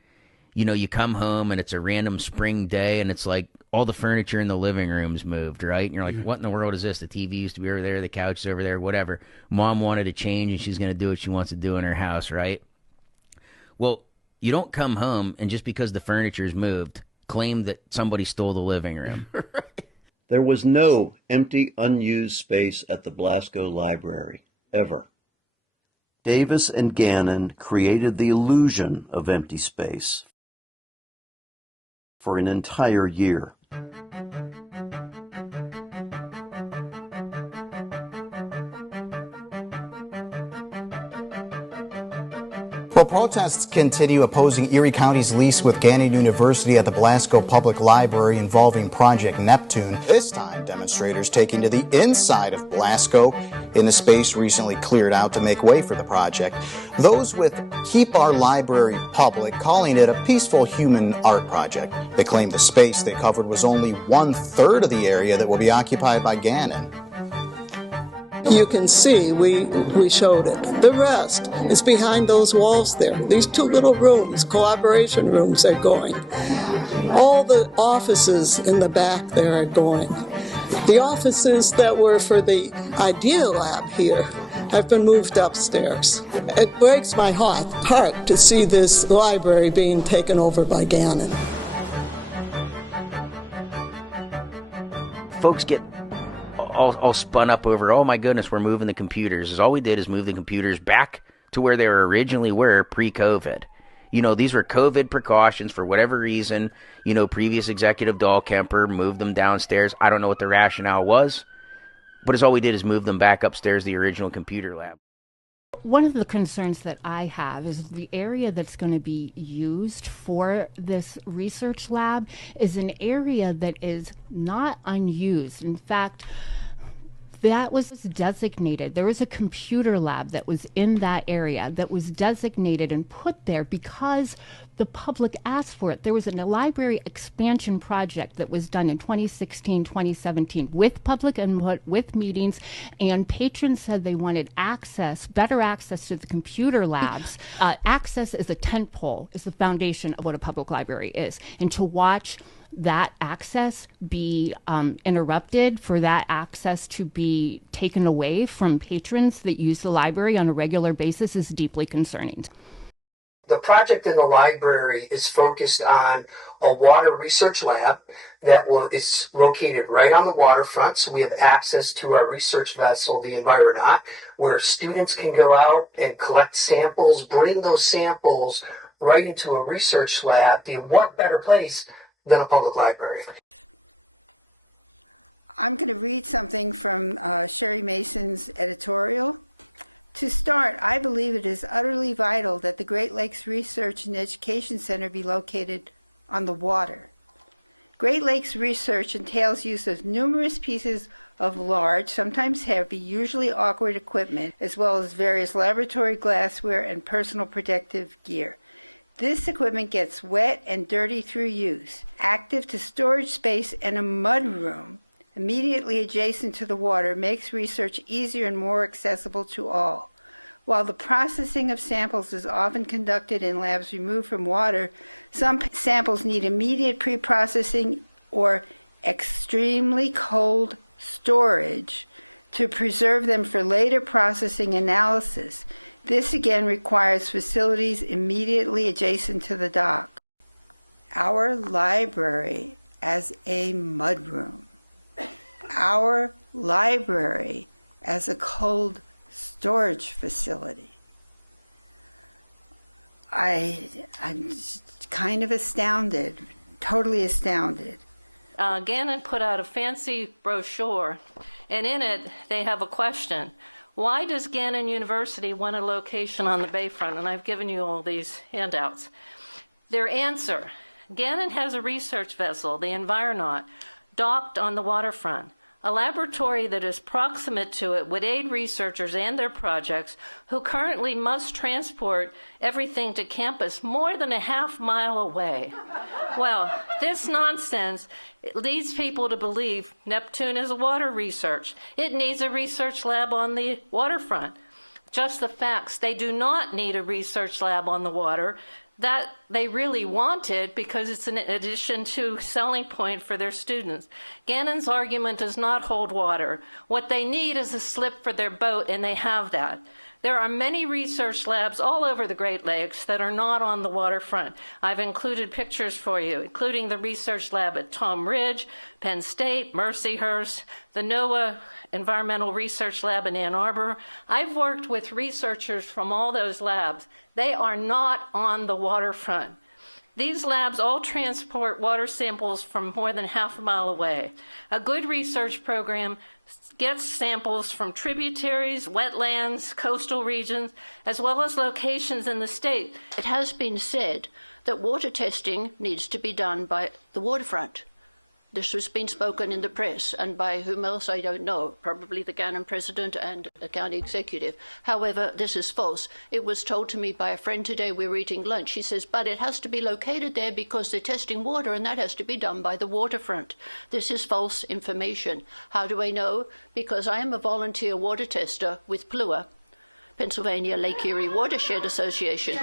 You come home and it's a random spring day, and it's like all the furniture in the living room's moved, right? And you're like, what in the world is this? The TV used to be over there, the couch is over there, whatever. Mom wanted to change, and she's going to do what she wants to do in her house, right? Well, you don't come home and just because the furniture's moved, claim that somebody stole the living room. There was no empty, unused space at the Blasco Library, ever. Davis and Gannon created the illusion of empty space for an entire year. Well, protests continue opposing Erie County's lease with Gannon University at the Blasco Public Library involving Project Neptune. This time, demonstrators taking to the inside of Blasco in the space recently cleared out to make way for the project. Those with Keep Our Library Public calling it a peaceful human art project. They claim the space they covered was only 1/3 of the area that will be occupied by Gannon. You can see we showed it. The rest is behind those walls there. These 2 little rooms, collaboration rooms, are going. All the offices in the back there are going. The offices that were for the Idea Lab here have been moved upstairs. It breaks my heart to see this library being taken over by Gannon. Folks get all spun up over, oh my goodness, we're moving the computers. All we did is move the computers back to where they originally were pre-COVID. These were COVID precautions for whatever reason. Previous executive Dahlkemper moved them downstairs. I don't know what the rationale was, But it's all we did is move them back upstairs to the original computer lab. One of the concerns that I have is the area that's going to be used for this research lab is an area that is not unused. In fact, that was designated. There was a computer lab that was in that area that was designated and put there because the public asked for it. There was a library expansion project that was done in 2016, 2017 with public input, with meetings, and patrons said they wanted access, better access to the computer labs. Access is a tent pole, is the foundation of what a public library is. And to watch that access be interrupted, for that access to be taken away from patrons that use the library on a regular basis is deeply concerning. The project in the library is focused on a water research lab that is located right on the waterfront, so we have access to our research vessel, the Environaut, where students can go out and collect samples, bring those samples right into a research lab. What better place than a public library? I'm going to read something from Sherry Mason's editorial. To start, I believe it is utterly vital that the Great Lakes Research and Education Center be located on the water. Great Lakes research entails use of numerous pieces of large, sometimes heavy, usually awkward equipment, as well as various laboratory glassware and personal protective gear. This equipment gets wet and dirty through use. Active to storage space and a mud room immediately adjacent to the water makes research easier and more accessible to all. While the processing of samples is often conducted in labs removed from water, some samples need immediate pre-processing or extremely cold storage to preserve them for later processing analysis. This again requires facilities immediately adjacent to the dock. Our library as a mudroom. Our library as a cold storage facility. I'm kind of astounded, totally astounded. Gannon put out a fancy brochure, and in it they have a question. Why does Gannon University want a location on the bayfront? And I've given you all these handouts. Their answer, Gannon has a research vessel, the Environaut, docked on the waterfront. A laboratory that is proximate to it would aid researchers and their projects who currently must transport everything to campus more than a half-mile away. Well, this nonsense leads people to believe Neptune is a water research. It needs a research lab on the waterfront. Just the facts. They do not need a research lab on the water. That they really wanted because it's an addition to selling point for their students. Gannon's argument does not hold water. What they need is a slip for their boat, and they have that. There are many research labs all over the Great Lakes that are not on the waterfront. I've included pictures for you, including the research lab at Tom Ridge, Penn State, Mercyhurst, the NOAA Environmental Research Lab in Ann Arbor. I've worked with researchers from all those labs. They are not on the waterfront. These labs all transport water samples from more than half a mile away. A good research program gets samples from tributaries, wetlands, coastal regions, as well as locations in the state. It has been said that water testing needs to be done by the waterfront. This has been spoken in the press, and by whom else I don't know, probably the Gannon president and the county executive. However, this is false. It was told to me by a friend today, we were eating lunch. He says, but it has to be located there because they're testing water, and that has to be done by the waterfront. This is false information. How do I know? Because I am a volunteer water tester with PLUA, Pennsylvania Lake Erie Watershed Association.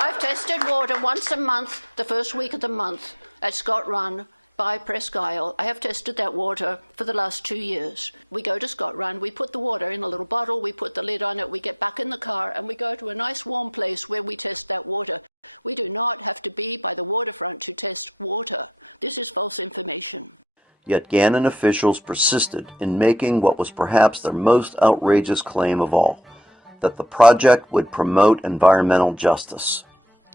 I've tested water once a month, the first week of the month, at Scott Run by Presque Isle. I have tested that water for the last 2 years. We go to Scott Run, we put the water in a little bottle, we put the lid on it, we get back in the car, and we go to a nice warm place where we test that water. We do not have to be by the waterfront to test water. This is false information. Yet Gannon officials persisted in making what was perhaps their most outrageous claim of all, that the project would promote environmental justice.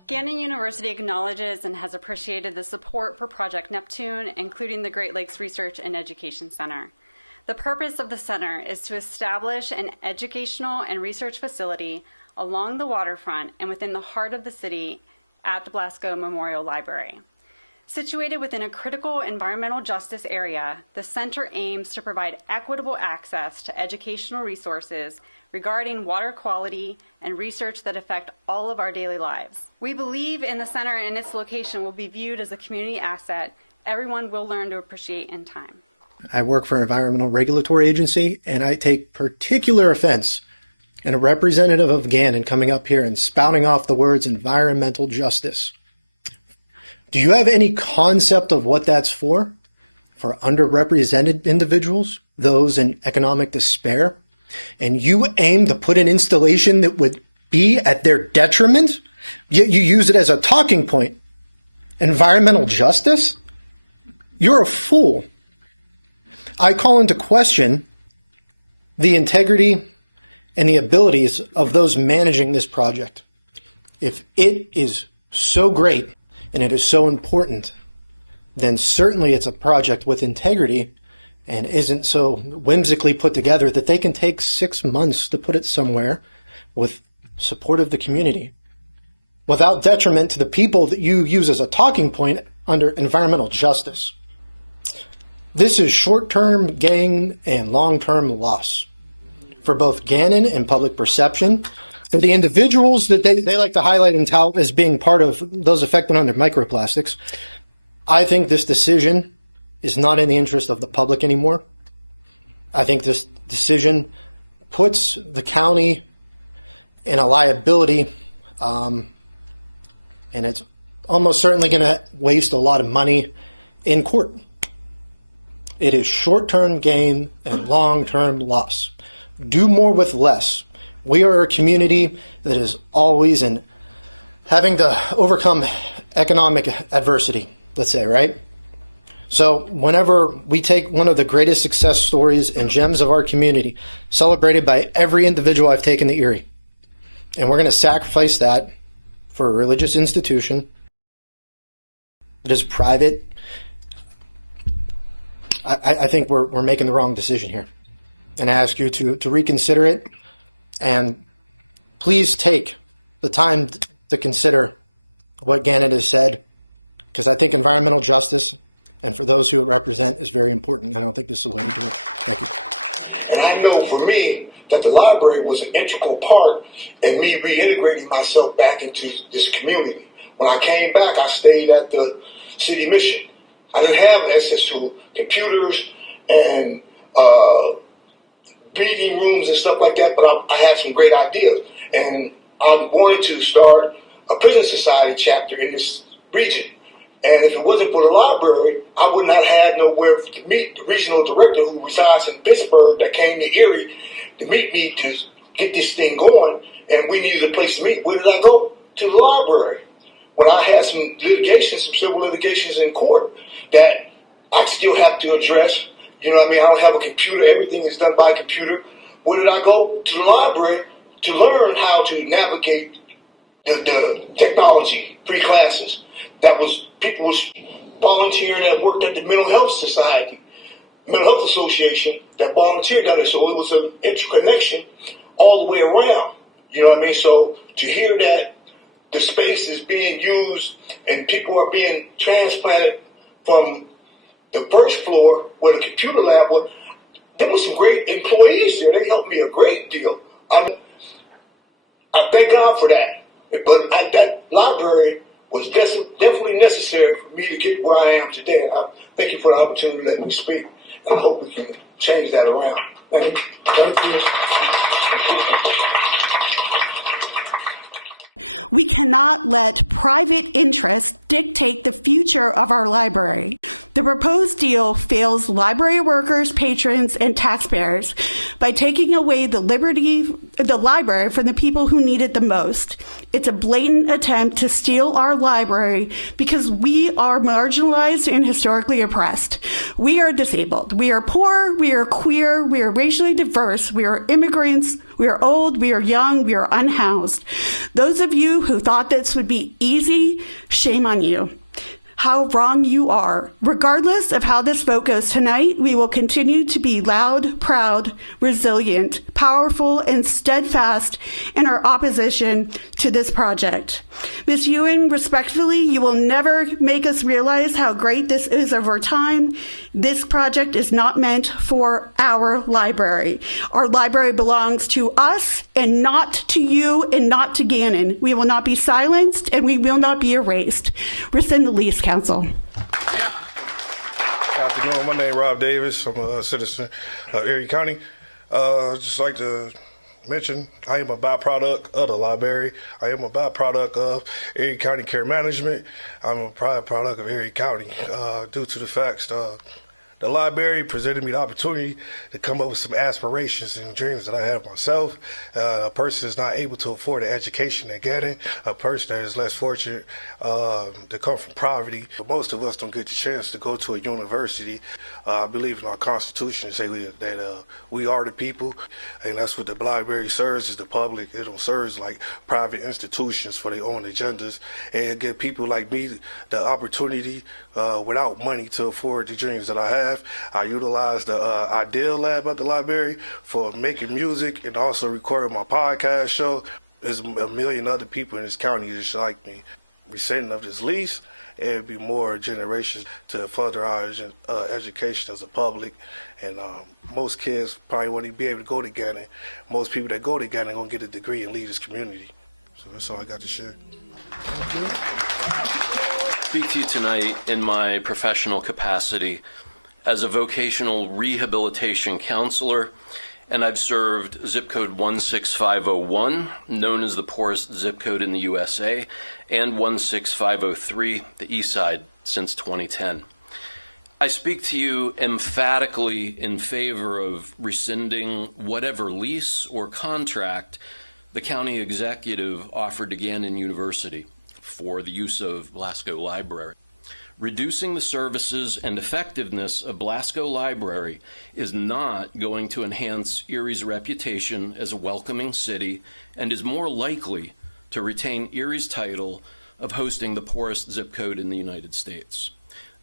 Gannon University acknowledges and has appreciated the support for Project Neptune, including the Great Lakes Research and Education Center. The purpose of the center is to establish an educational and research facility along the waterfront and within the heart of the city at the Blasco Memorial Library. Situated within a critical environmental justice area, the center aims to provide equitable access to educational resources regarding water quality and research that affect all of our daily lives. We believe in the center and its location will be viewed as a community asset everyone will learn to appreciate in time. I work for an environmental regulatory agency, and I take particular offense in a representative of Gannon coming up here and spouting off the words environmental justice. Do you have any concept of what that's for? For underrepresented individuals, those in economic despair? And you aim to put an installation that would be at their detriment? Yet you use it as a talking point. Environmental justice? You're a fool. I call into question the integrity and the abilities of those managing this project. If it is so great and it is so important, then certainly it's a project with integrity and isn't so whimsically put together that they can take 6 months to put it somewhere with support of the community without detriment to the people that you use as a talking point under environmental justice. This is short-term gain and long-term loss for both Gannon and public perception. For the individuals that they like to highlight and tout as being part of those affected under microplastics, I think this decision is not in the interest of the public anymore. I think this decision puts the county in a liability, and it's almost certainly going to waste a lot of money in court. It is short-term gain and long-term loss. Do more with less. We are a community that is always in having to overcome economic adversity, let's say, right? So whenever we take one of the greatest success stories and gems of our community, celebrated by every individual I've taken to Erie, and we're going to sacrifice that for a religious institution that is private, I think we're making the wrong decision here. And I ask you to reconsider it, and please take the time to consider what Gannon has said, because I think environmental justice, and for those who it represent, is very important. I don't think this is the way to do it. Thank you. And I know for me that the library was an integral part in me reintegrating myself back into this community. When I came back, I stayed at the city mission. I didn't have access to computers and meeting rooms and stuff like that, but I had some great ideas. And I wanted to start a prison society chapter in this region. And if it wasn't for the library, I would not have had nowhere to meet the regional director who resides in Pittsburgh that came to Erie to meet me to get this thing going. And we needed a place to meet. Where did I go? To the library. When I had some litigations, some civil litigations in court that I still have to address. You know what I mean? I don't have a computer. Everything is done by computer. Where did I go? To the library to learn how to navigate the technology, free classes. That was, people was volunteering that worked at the Mental Health Society, Mental Health Association that volunteered down there. So it was an interconnection all the way around. You know what I mean? So to hear that the space is being used and people are being transplanted from the first floor where the computer lab was, there were some great employees there. They helped me a great deal. I thank God for that. But that library was definitely necessary for me to get where I am today. I thank you for the opportunity to let me speak. And I hope we can change that around. Thank you. Thank you. We cannot let private interests dictate the future of our library. The proposed deal fails library workers, patrons, and taxpayers by taking away the library from the people who need it the most. It's a blatant attempt to steal our library because we are marginalized and historically oppressed. We are disabled. We are poor. We are queer. We are racially diverse. We are immigrants. We are old. We are young. We are unhoused. Those of you who thought this would be easy, shame on you. how wrong you are. Regardless of how this vote goes tonight, we will continue to be loud, proud, resilient, powerful, and steadfast in our opposition to this project. Ms. Ewing, respectfully, you will never make us realize how great this is over time. This project is not meant for our library. Our library belongs to us and not to you and not to Gannon. We will not be silenced and we will not be erased. Rescind the lease, Council. Good afternoon. My name is Rob Davis. I'm a citizen of Erie County. I'd just like to mention I am a byproduct of the library. I am a byproduct of Erie County Care Management. I'm a byproduct of Erie County due to the facts the library presented me the opportunity to come up with some aspirations and dreams that I have myself. A person is not able to afford an education at Gannon. A person that is less fortunate to come from poverty. But most of us don't get the chance to go to a university. I believe in our Constitution to say that we are the people, and that's what the library serves is the public. It don't serve like private institutions for their own agendas, and give people like me the opportunity without money to afford the dreams that I have. I utilize the Ideal Lab at the library for making music and also recording my podcast show. There's a million other people in this county just like me. Rescinding of this lease, it'd be more generations to further our education as a public. And most kids probably won't even be able to go to Gannon. Most people that go to Gannon are going to get a degree and lead this community. So that's all I got to share. Speak to you tonight in my professional capacity as a vocational rehabilitation counselor, and I've served zip code 16501, known as the poorest zip code in the USA, and 16503, the east side, since 2010. I speak to you emphatically in favor of rescinding whatever lease or contract the county executive offered to Gannon University for the use of Blasco Library. Reducing the services and effectiveness of Blasco Library is not going to enhance Erie's reputation as a welcoming city and is more likely to retain Erie's title of hosting the poorest zip code in the United States.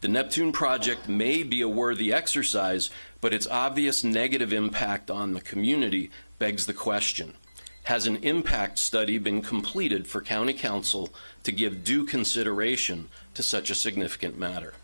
The Neptune project may be a worthy exercise, but its obvious negative impact on the community begs the question. Has an impact study been completed for County Council to give due consideration to such a significant matter?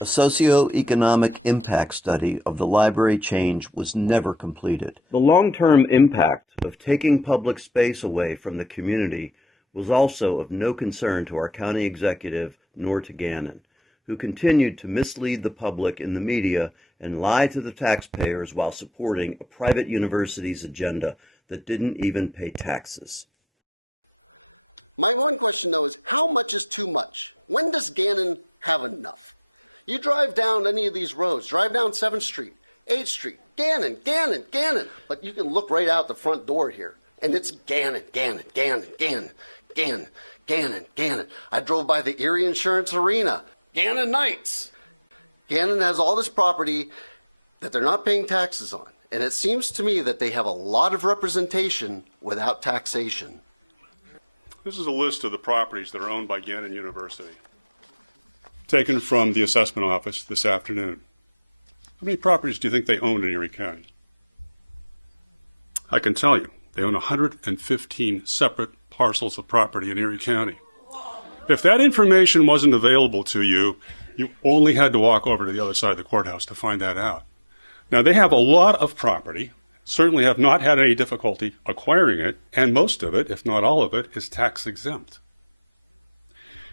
A socioeconomic impact study of the library change was never completed. The long-term impact of taking public space away from the community was also of no concern to our county executive nor to Gannon, who continued to mislead the public in the media and lie to the taxpayers while supporting a private university's agenda that didn't even pay taxes. My one question, though, is how much is too much? When does Gannon have enough? You drive down any of these roads, drive down 7th Street, 8th Street, Gannon, Gannon, Gannon. But you can look right out the front door here, and it's Gannon, Gannon, Gannon, Gannon, Gannon, Gannon, Gannon. I drove by the Erie Insurance Arena, Gannon Knights. Gannon has all this property that they're not paying taxes on. And it seems to me that they have a lot of representation without taxation. This is a list of the properties that are owned by Gannon University, taken from the assessment office this afternoon. How many properties do you think they own in Erie County? I can tell you, they own 115 separate parcels of property in Erie County. If that information wasn't available to you, you only had to walk over to the other side of the courthouse to find that out. Now, they have a lot of property, certainly have not had any difficulty acquiring it, and most of it, if not all of it, is tax exempt.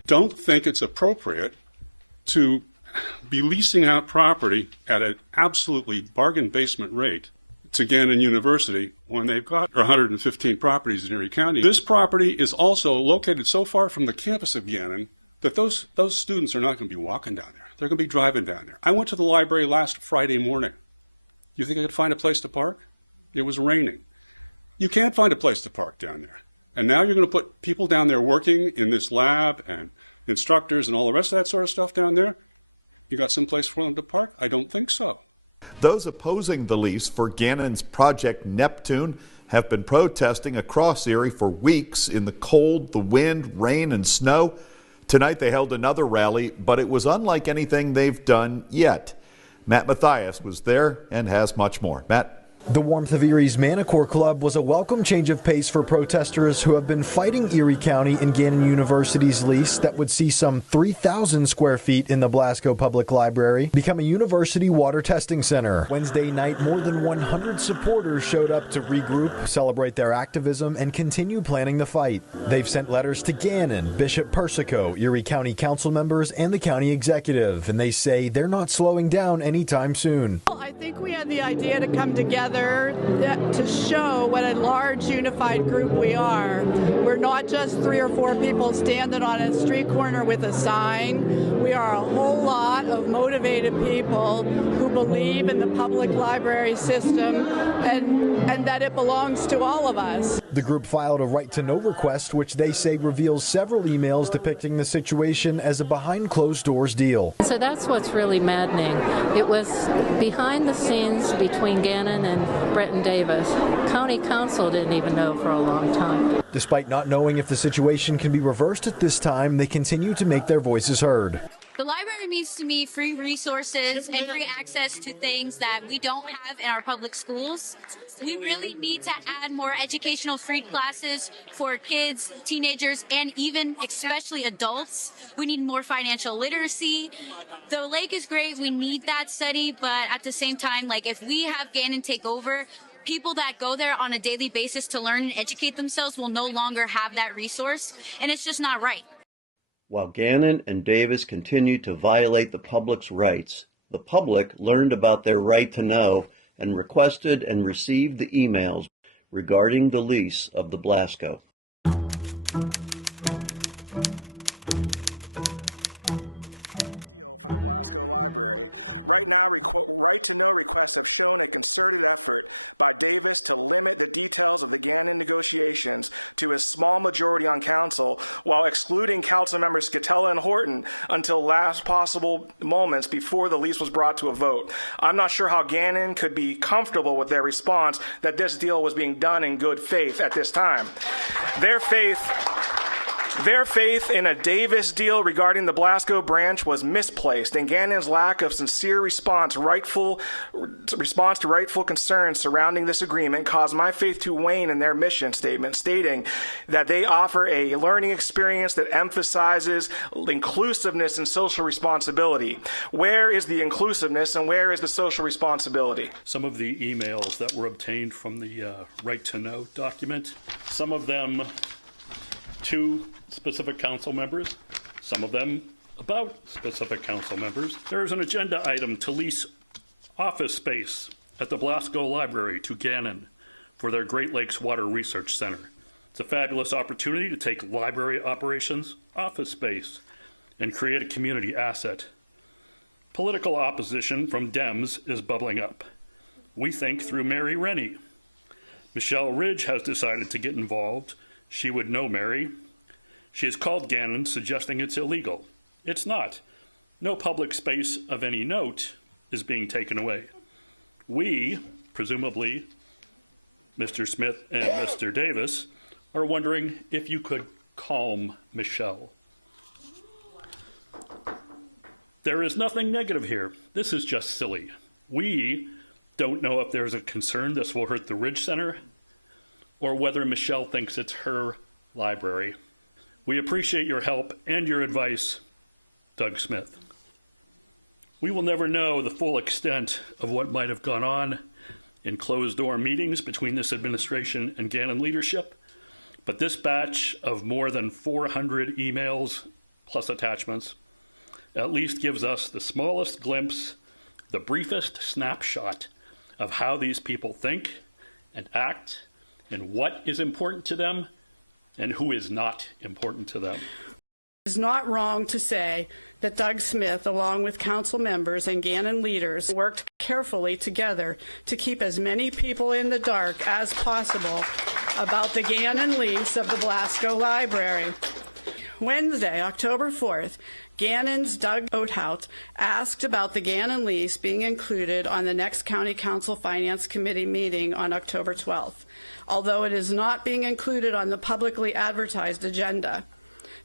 Don't think it's appropriate to be leasing out property at an absolutely bargain basement rate to Gannon University when they've got 115 properties in Erie County. This property is also located so far from the campus of Gannon that those students are not going to be walking down there. They're going to be driving down there. I went to the library last Friday morning. You think I could find a place to park? It was raining. You can't find a place to park down there. And now you're going to put people down there working in this lab and instructors and all the rest of that sort of stuff down there? You got some place for them to park? I don't think so. Those opposing the lease for Gannon's Project Neptune have been protesting across Erie for weeks in the cold, the wind, rain, and snow. Tonight they held another rally, but it was unlike anything they've done yet. Matt Mathias was there and has much more. Matt? The warmth of Erie's Manicore Club was a welcome change of pace for protesters who have been fighting Erie County and Gannon University's lease that would see some 3,000 square feet in the Blasco Public Library become a university water testing center. Wednesday night, more than 100 supporters showed up to regroup, celebrate their activism, and continue planning the fight. They've sent letters to Gannon, Bishop Persico, Erie County council members, and the county executive, and they say they're not slowing down anytime soon. I think we had the idea to come together to show what a large unified group we are. We're not just 3 or 4 people standing on a street corner with a sign. We are a whole lot of motivated people who believe in the public library system and that it belongs to all of us. The group filed a right-to-know request, which they say reveals several emails depicting the situation as a behind-closed-doors deal. So that's what's really maddening. It was behind the scenes between Gannon and Bretton Davis. County Council didn't even know for a long time. Despite not knowing if the situation can be reversed at this time, they continue to make their voices heard. The library means to me free resources and free access to things that we don't have in our public schools. We really need to add more educational free classes for kids, teenagers, and even especially adults. We need more financial literacy. The lake is great. We need that study, but at the same time, like if we have Gannon take over, people that go there on a daily basis to learn and educate themselves will no longer have that resource, and it's just not right. While Gannon and Davis continued to violate the public's rights, the public learned about their right to know and requested and received the emails regarding the lease of the Blasco. For the Blasco Library. Right now, right-to-know requests have shown a concerted effort by Davis to limit the details of the Gannon negotiations to a small majority on council, while excluding council members Scatella and Horton until last possible moments before the lease was brought to a vote. I'm not sure how Gannon could be comfortable with their response that this deal was being done in good faith at this time. Their faith in a Davis deal regarding the Blasco branch was misplaced, and Gannon's lack of sincere response to rightful concerns surrounding this agreement caused my faith to wane in their mission statement, stating that they offer a learning experience that emphasizes inclusiveness and social responsibility. Where is the inclusiveness and where is the social responsibility? Some of the emails that were obtained from the Right to Know document, some of them to specific council members, some of them about specific council members. There is an agenda item to lease office space at the Blasco Library to Gannon for their Great Lakes Water Research Center. It's a fabulous opportunity to take library operations office space and create a community asset. Political opposition from Dems is bubbling up. We think through Mary Rennie. Michelle Ridge has decided to get involved. She would know Mary. She has called Gannon, suggesting it's illegal. It's not. No public space of any note is being taken away. We, presumably Mr. Smith and Mr. Davis, are wondering if you could calm Michelle. There is nothing negative here. This is just silly. We don't know if there's a concern this will hurt the Ridge Center or whether Michelle thinks it's her library. We appreciate your help and your advice, Doug Smith. We will never know the full extent of what might have gone on in closed-door meetings between this administration and Gannon leadership, but this batch of more than 400 emails plus attachments at least gives us the smallest glimpse, the briefest snapshot of how these people think and act and what is important to them and who is not important to them. It is not wrong to say that Doug Smith, along with council members and Gannon leaders, worked carefully together to keep as many people in the dark as possible about the Gannon lease of the Blasco Library. Wednesday, October 4th, Gannon's Doug Oathout asked about the Gannon lease being included on the next County Council Finance Committee meeting on October 12th, although it is not being included on the publicly advertised agenda.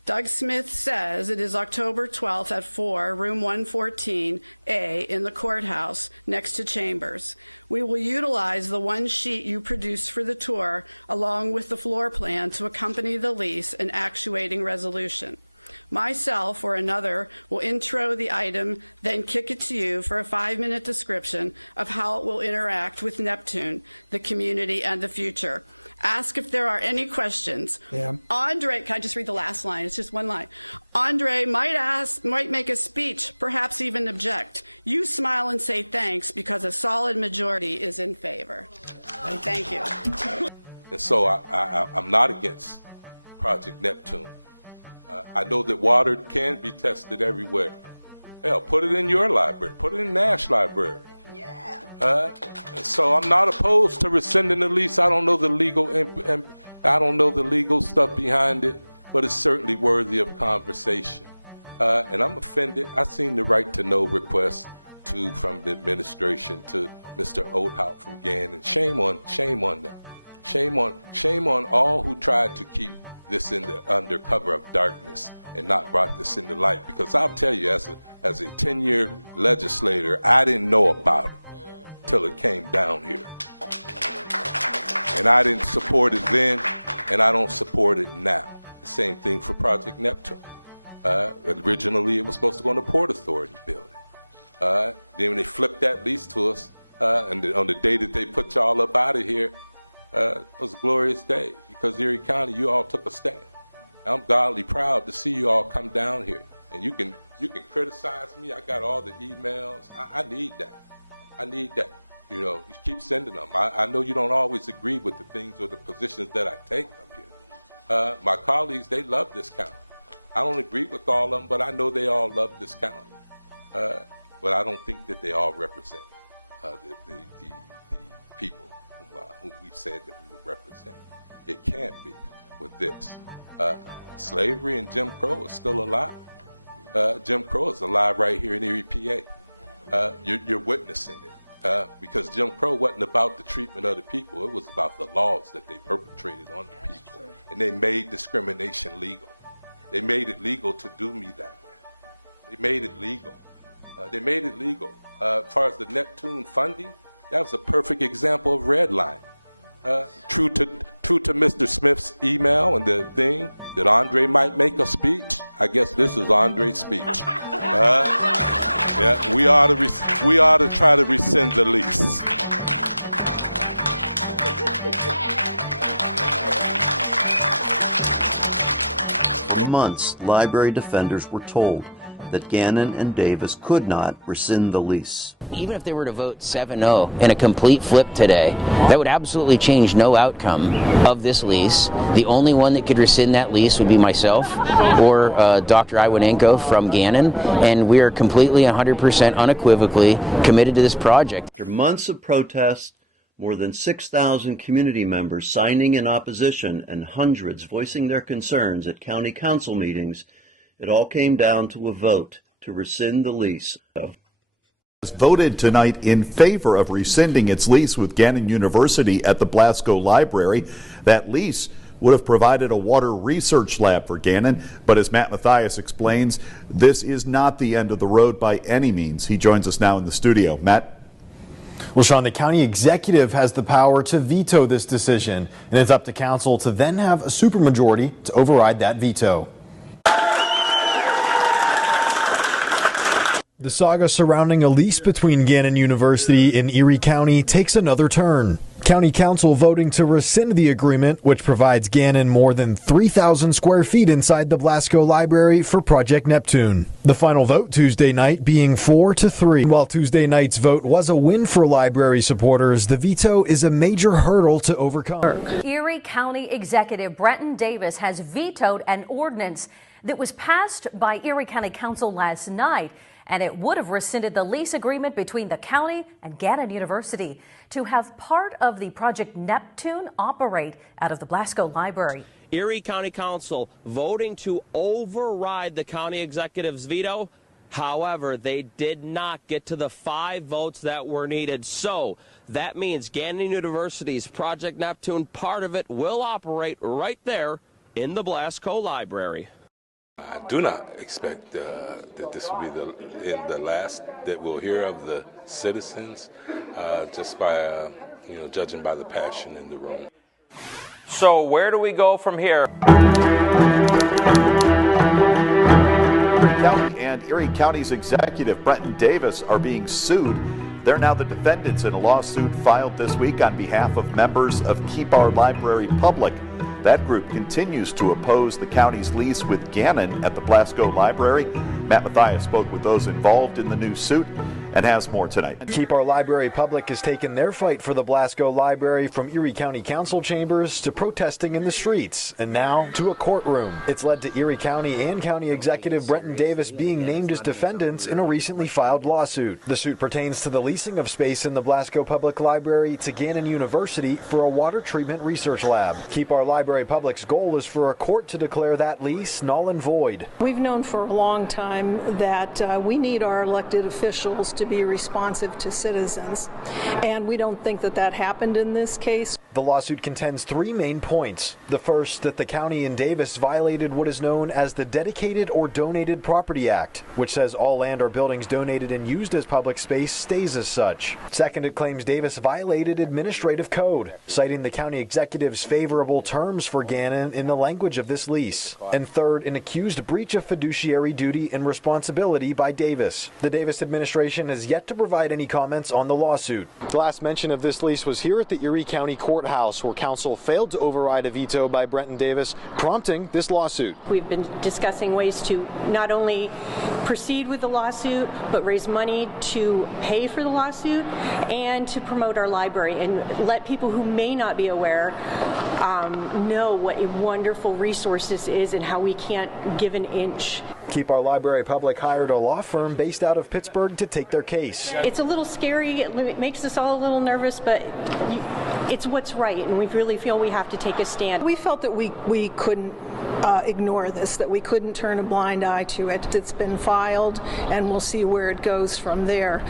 Doug Smith says it is October 12th at 4, room 114A in the courthouse next to Chambers. We will utilize the one sheet you produced for the tour along with the floor plan to accompany the lease and actuating resolution. Myself or another will intro the item, then kick it to you for a 5-minute description of how it will interact with Neptune, the community, and the future. Ask if there are any questions. Yeah. Andre, can I just read the last line? It's just one line. Andre might make a speech, perhaps even object. You smile and say thanks because a solid majority is in favor. Thank you. And so I'm not against Project Neptune. I know that water can be tested everywhere. Hell, put it in your library. Put it in Nash Library. So I'm not opposed to rescinding the lease. I don't know the legal stuff behind it, but it's certainly worthy of conversation. And I'm offended. I've seen the right to know requests too from the administration to Mr. Oathout from Gannon. Shame on them. Shame on all who tried to keep this under cover of darkness and not brought this into light. Because I'll tell you, as a 10-year legislator, I didn't know about it till it came down here. And I didn't support it then, and I don't support it now. The same thing for Project Neptune. Originally, it was supposed to go in the Port Authority building. Then when they flipped that lease to us, and on the day that they put y'all up out of here, it was a glorious day because Erie County, you all took a stand. I'm godly proud to see you all come down here. And you can criticize me. I got all the emails. I need that. I need that. You know, you keep sending them. I know you don't always agree with the things or the positions that I take up here. My colleagues, they love this county. I don't agree with all of them, but I know they all love this county. But I don't think that they all represent the people who we said that we would represent. It can't be with this. Slavery and Jim Crow is still alive. Jim Crow is alive right here in Erie, PA. You're witnessing it. Because Jim Crow wasn't about the treatment of the people. It was about the laws that they perpetrated on the people. And they made discrimination legal. They made it legal to do me that way. They made it legal. As far as the Neptune funding, that was a perfect example of redlining. True to Mr. Smith's email and the thing that Andre might make a speech. I guess this is Andre's speech. Yeah, we ought to try to rescind the lease. For months, library defenders were told that Gannon and Davis could not rescind the lease. Even if they were to vote 7-0 in a complete flip today, that would absolutely change no outcome of this lease. The only one that could rescind that lease would be myself or Dr. Iwanenko from Gannon, and we are completely 100% unequivocally committed to this project. After months of protests, more than 6,000 community members signing in opposition and hundreds voicing their concerns at county council meetings, it all came down to a vote to rescind the lease. Voted tonight in favor of rescinding its lease with Gannon University at the Blasco Library. That lease would have provided a water research lab for Gannon, but as Matt Mathias explains, this is not the end of the road by any means. He joins us now in the studio. Matt? Well, Sean, the county executive has the power to veto this decision, and it's up to council to then have a supermajority to override that veto. The saga surrounding a lease between Gannon University and Erie County takes another turn. County Council voting to rescind the agreement, which provides Gannon more than 3,000 square feet inside the Blasco Library for Project Neptune. The final vote Tuesday night being 4-3. While Tuesday night's vote was a win for library supporters, the veto is a major hurdle to overcome. Erie County Executive Brenton Davis has vetoed an ordinance that was passed by Erie County Council last night, and it would have rescinded the lease agreement between the county and Gannon University to have part of the Project Neptune operate out of the Blasco Library. Erie County Council voting to override the county executive's veto. However, they did not get to the 5 votes that were needed. So that means Gannon University's Project Neptune, part of it, will operate right there in the Blasco Library. I do not expect that this will be the last that we'll hear of the citizens, just by judging by the passion in the room. So where do we go from here? Erie County and Erie County's executive, Brenton Davis, are being sued. They're now the defendants in a lawsuit filed this week on behalf of members of Keep Our Library Public. That group continues to oppose the county's lease with Gannon at the Blasco Library. Matt Mathias spoke with those involved in the new suit and has more tonight. Keep Our Library Public has taken their fight for the Blasco Library from Erie County Council chambers to protesting in the streets, and now to a courtroom. It's led to Erie County and County Executive Brenton Davis being named as defendants in a recently filed lawsuit. The suit pertains to the leasing of space in the Blasco Public Library to Gannon University for a water treatment research lab. Keep Our Library Public's goal is for a court to declare that lease null and void. We've known for a long time that we need our elected officials to be responsive to citizens, and we don't think that that happened in this case. The lawsuit contends three main points. The first, that the county and Davis violated what is known as the Dedicated or Donated Property Act, which says all land or buildings donated and used as public space stays as such. Second, it claims Davis violated administrative code, citing the county executive's favorable terms for Gannon in the language of this lease. And third, an accused breach of fiduciary duty and responsibility by Davis. The Davis administration has yet to provide any comments on the lawsuit. The last mention of this lease was here at the Erie County Courthouse, where council failed to override a veto by Brenton Davis, prompting this lawsuit. We've been discussing ways to not only proceed with the lawsuit, but raise money to pay for the lawsuit and to promote our library and let people who may not be aware know what a wonderful resource this is and how we can't give an inch. Keep Our Library Public hired a law firm based out of Pittsburgh to take their case. It's a little scary, it makes us all a little nervous, but it's what's right, and we really feel we have to take a stand. We felt that we couldn't ignore this, that we couldn't turn a blind eye to it. It's been filed, and we'll see where it goes from there.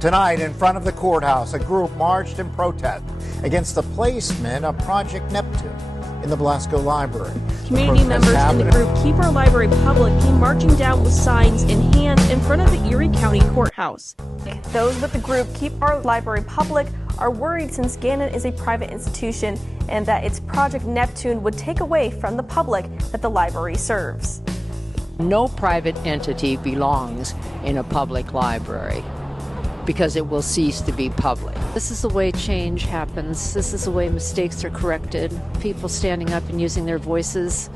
Tonight, in front of the courthouse, a group marched in protest against the placement of Project Neptune in the Blasco Library. Community members in the group Keep Our Library Public came marching down with signs in hand in front of the Erie County Courthouse. Those with the group Keep Our Library Public are worried since Gannon is a private institution and that its Project Neptune would take away from the public that the library serves. No private entity belongs in a public library, because it will cease to be public. This is the way change happens. This is the way mistakes are corrected. People standing up and using their voices.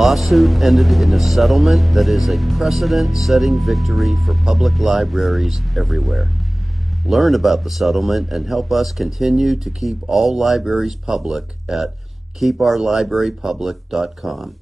lawsuit ended in a settlement that is a precedent-setting victory for public libraries everywhere. Learn about the settlement and help us continue to keep all libraries public at keepourlibrarypublic.com.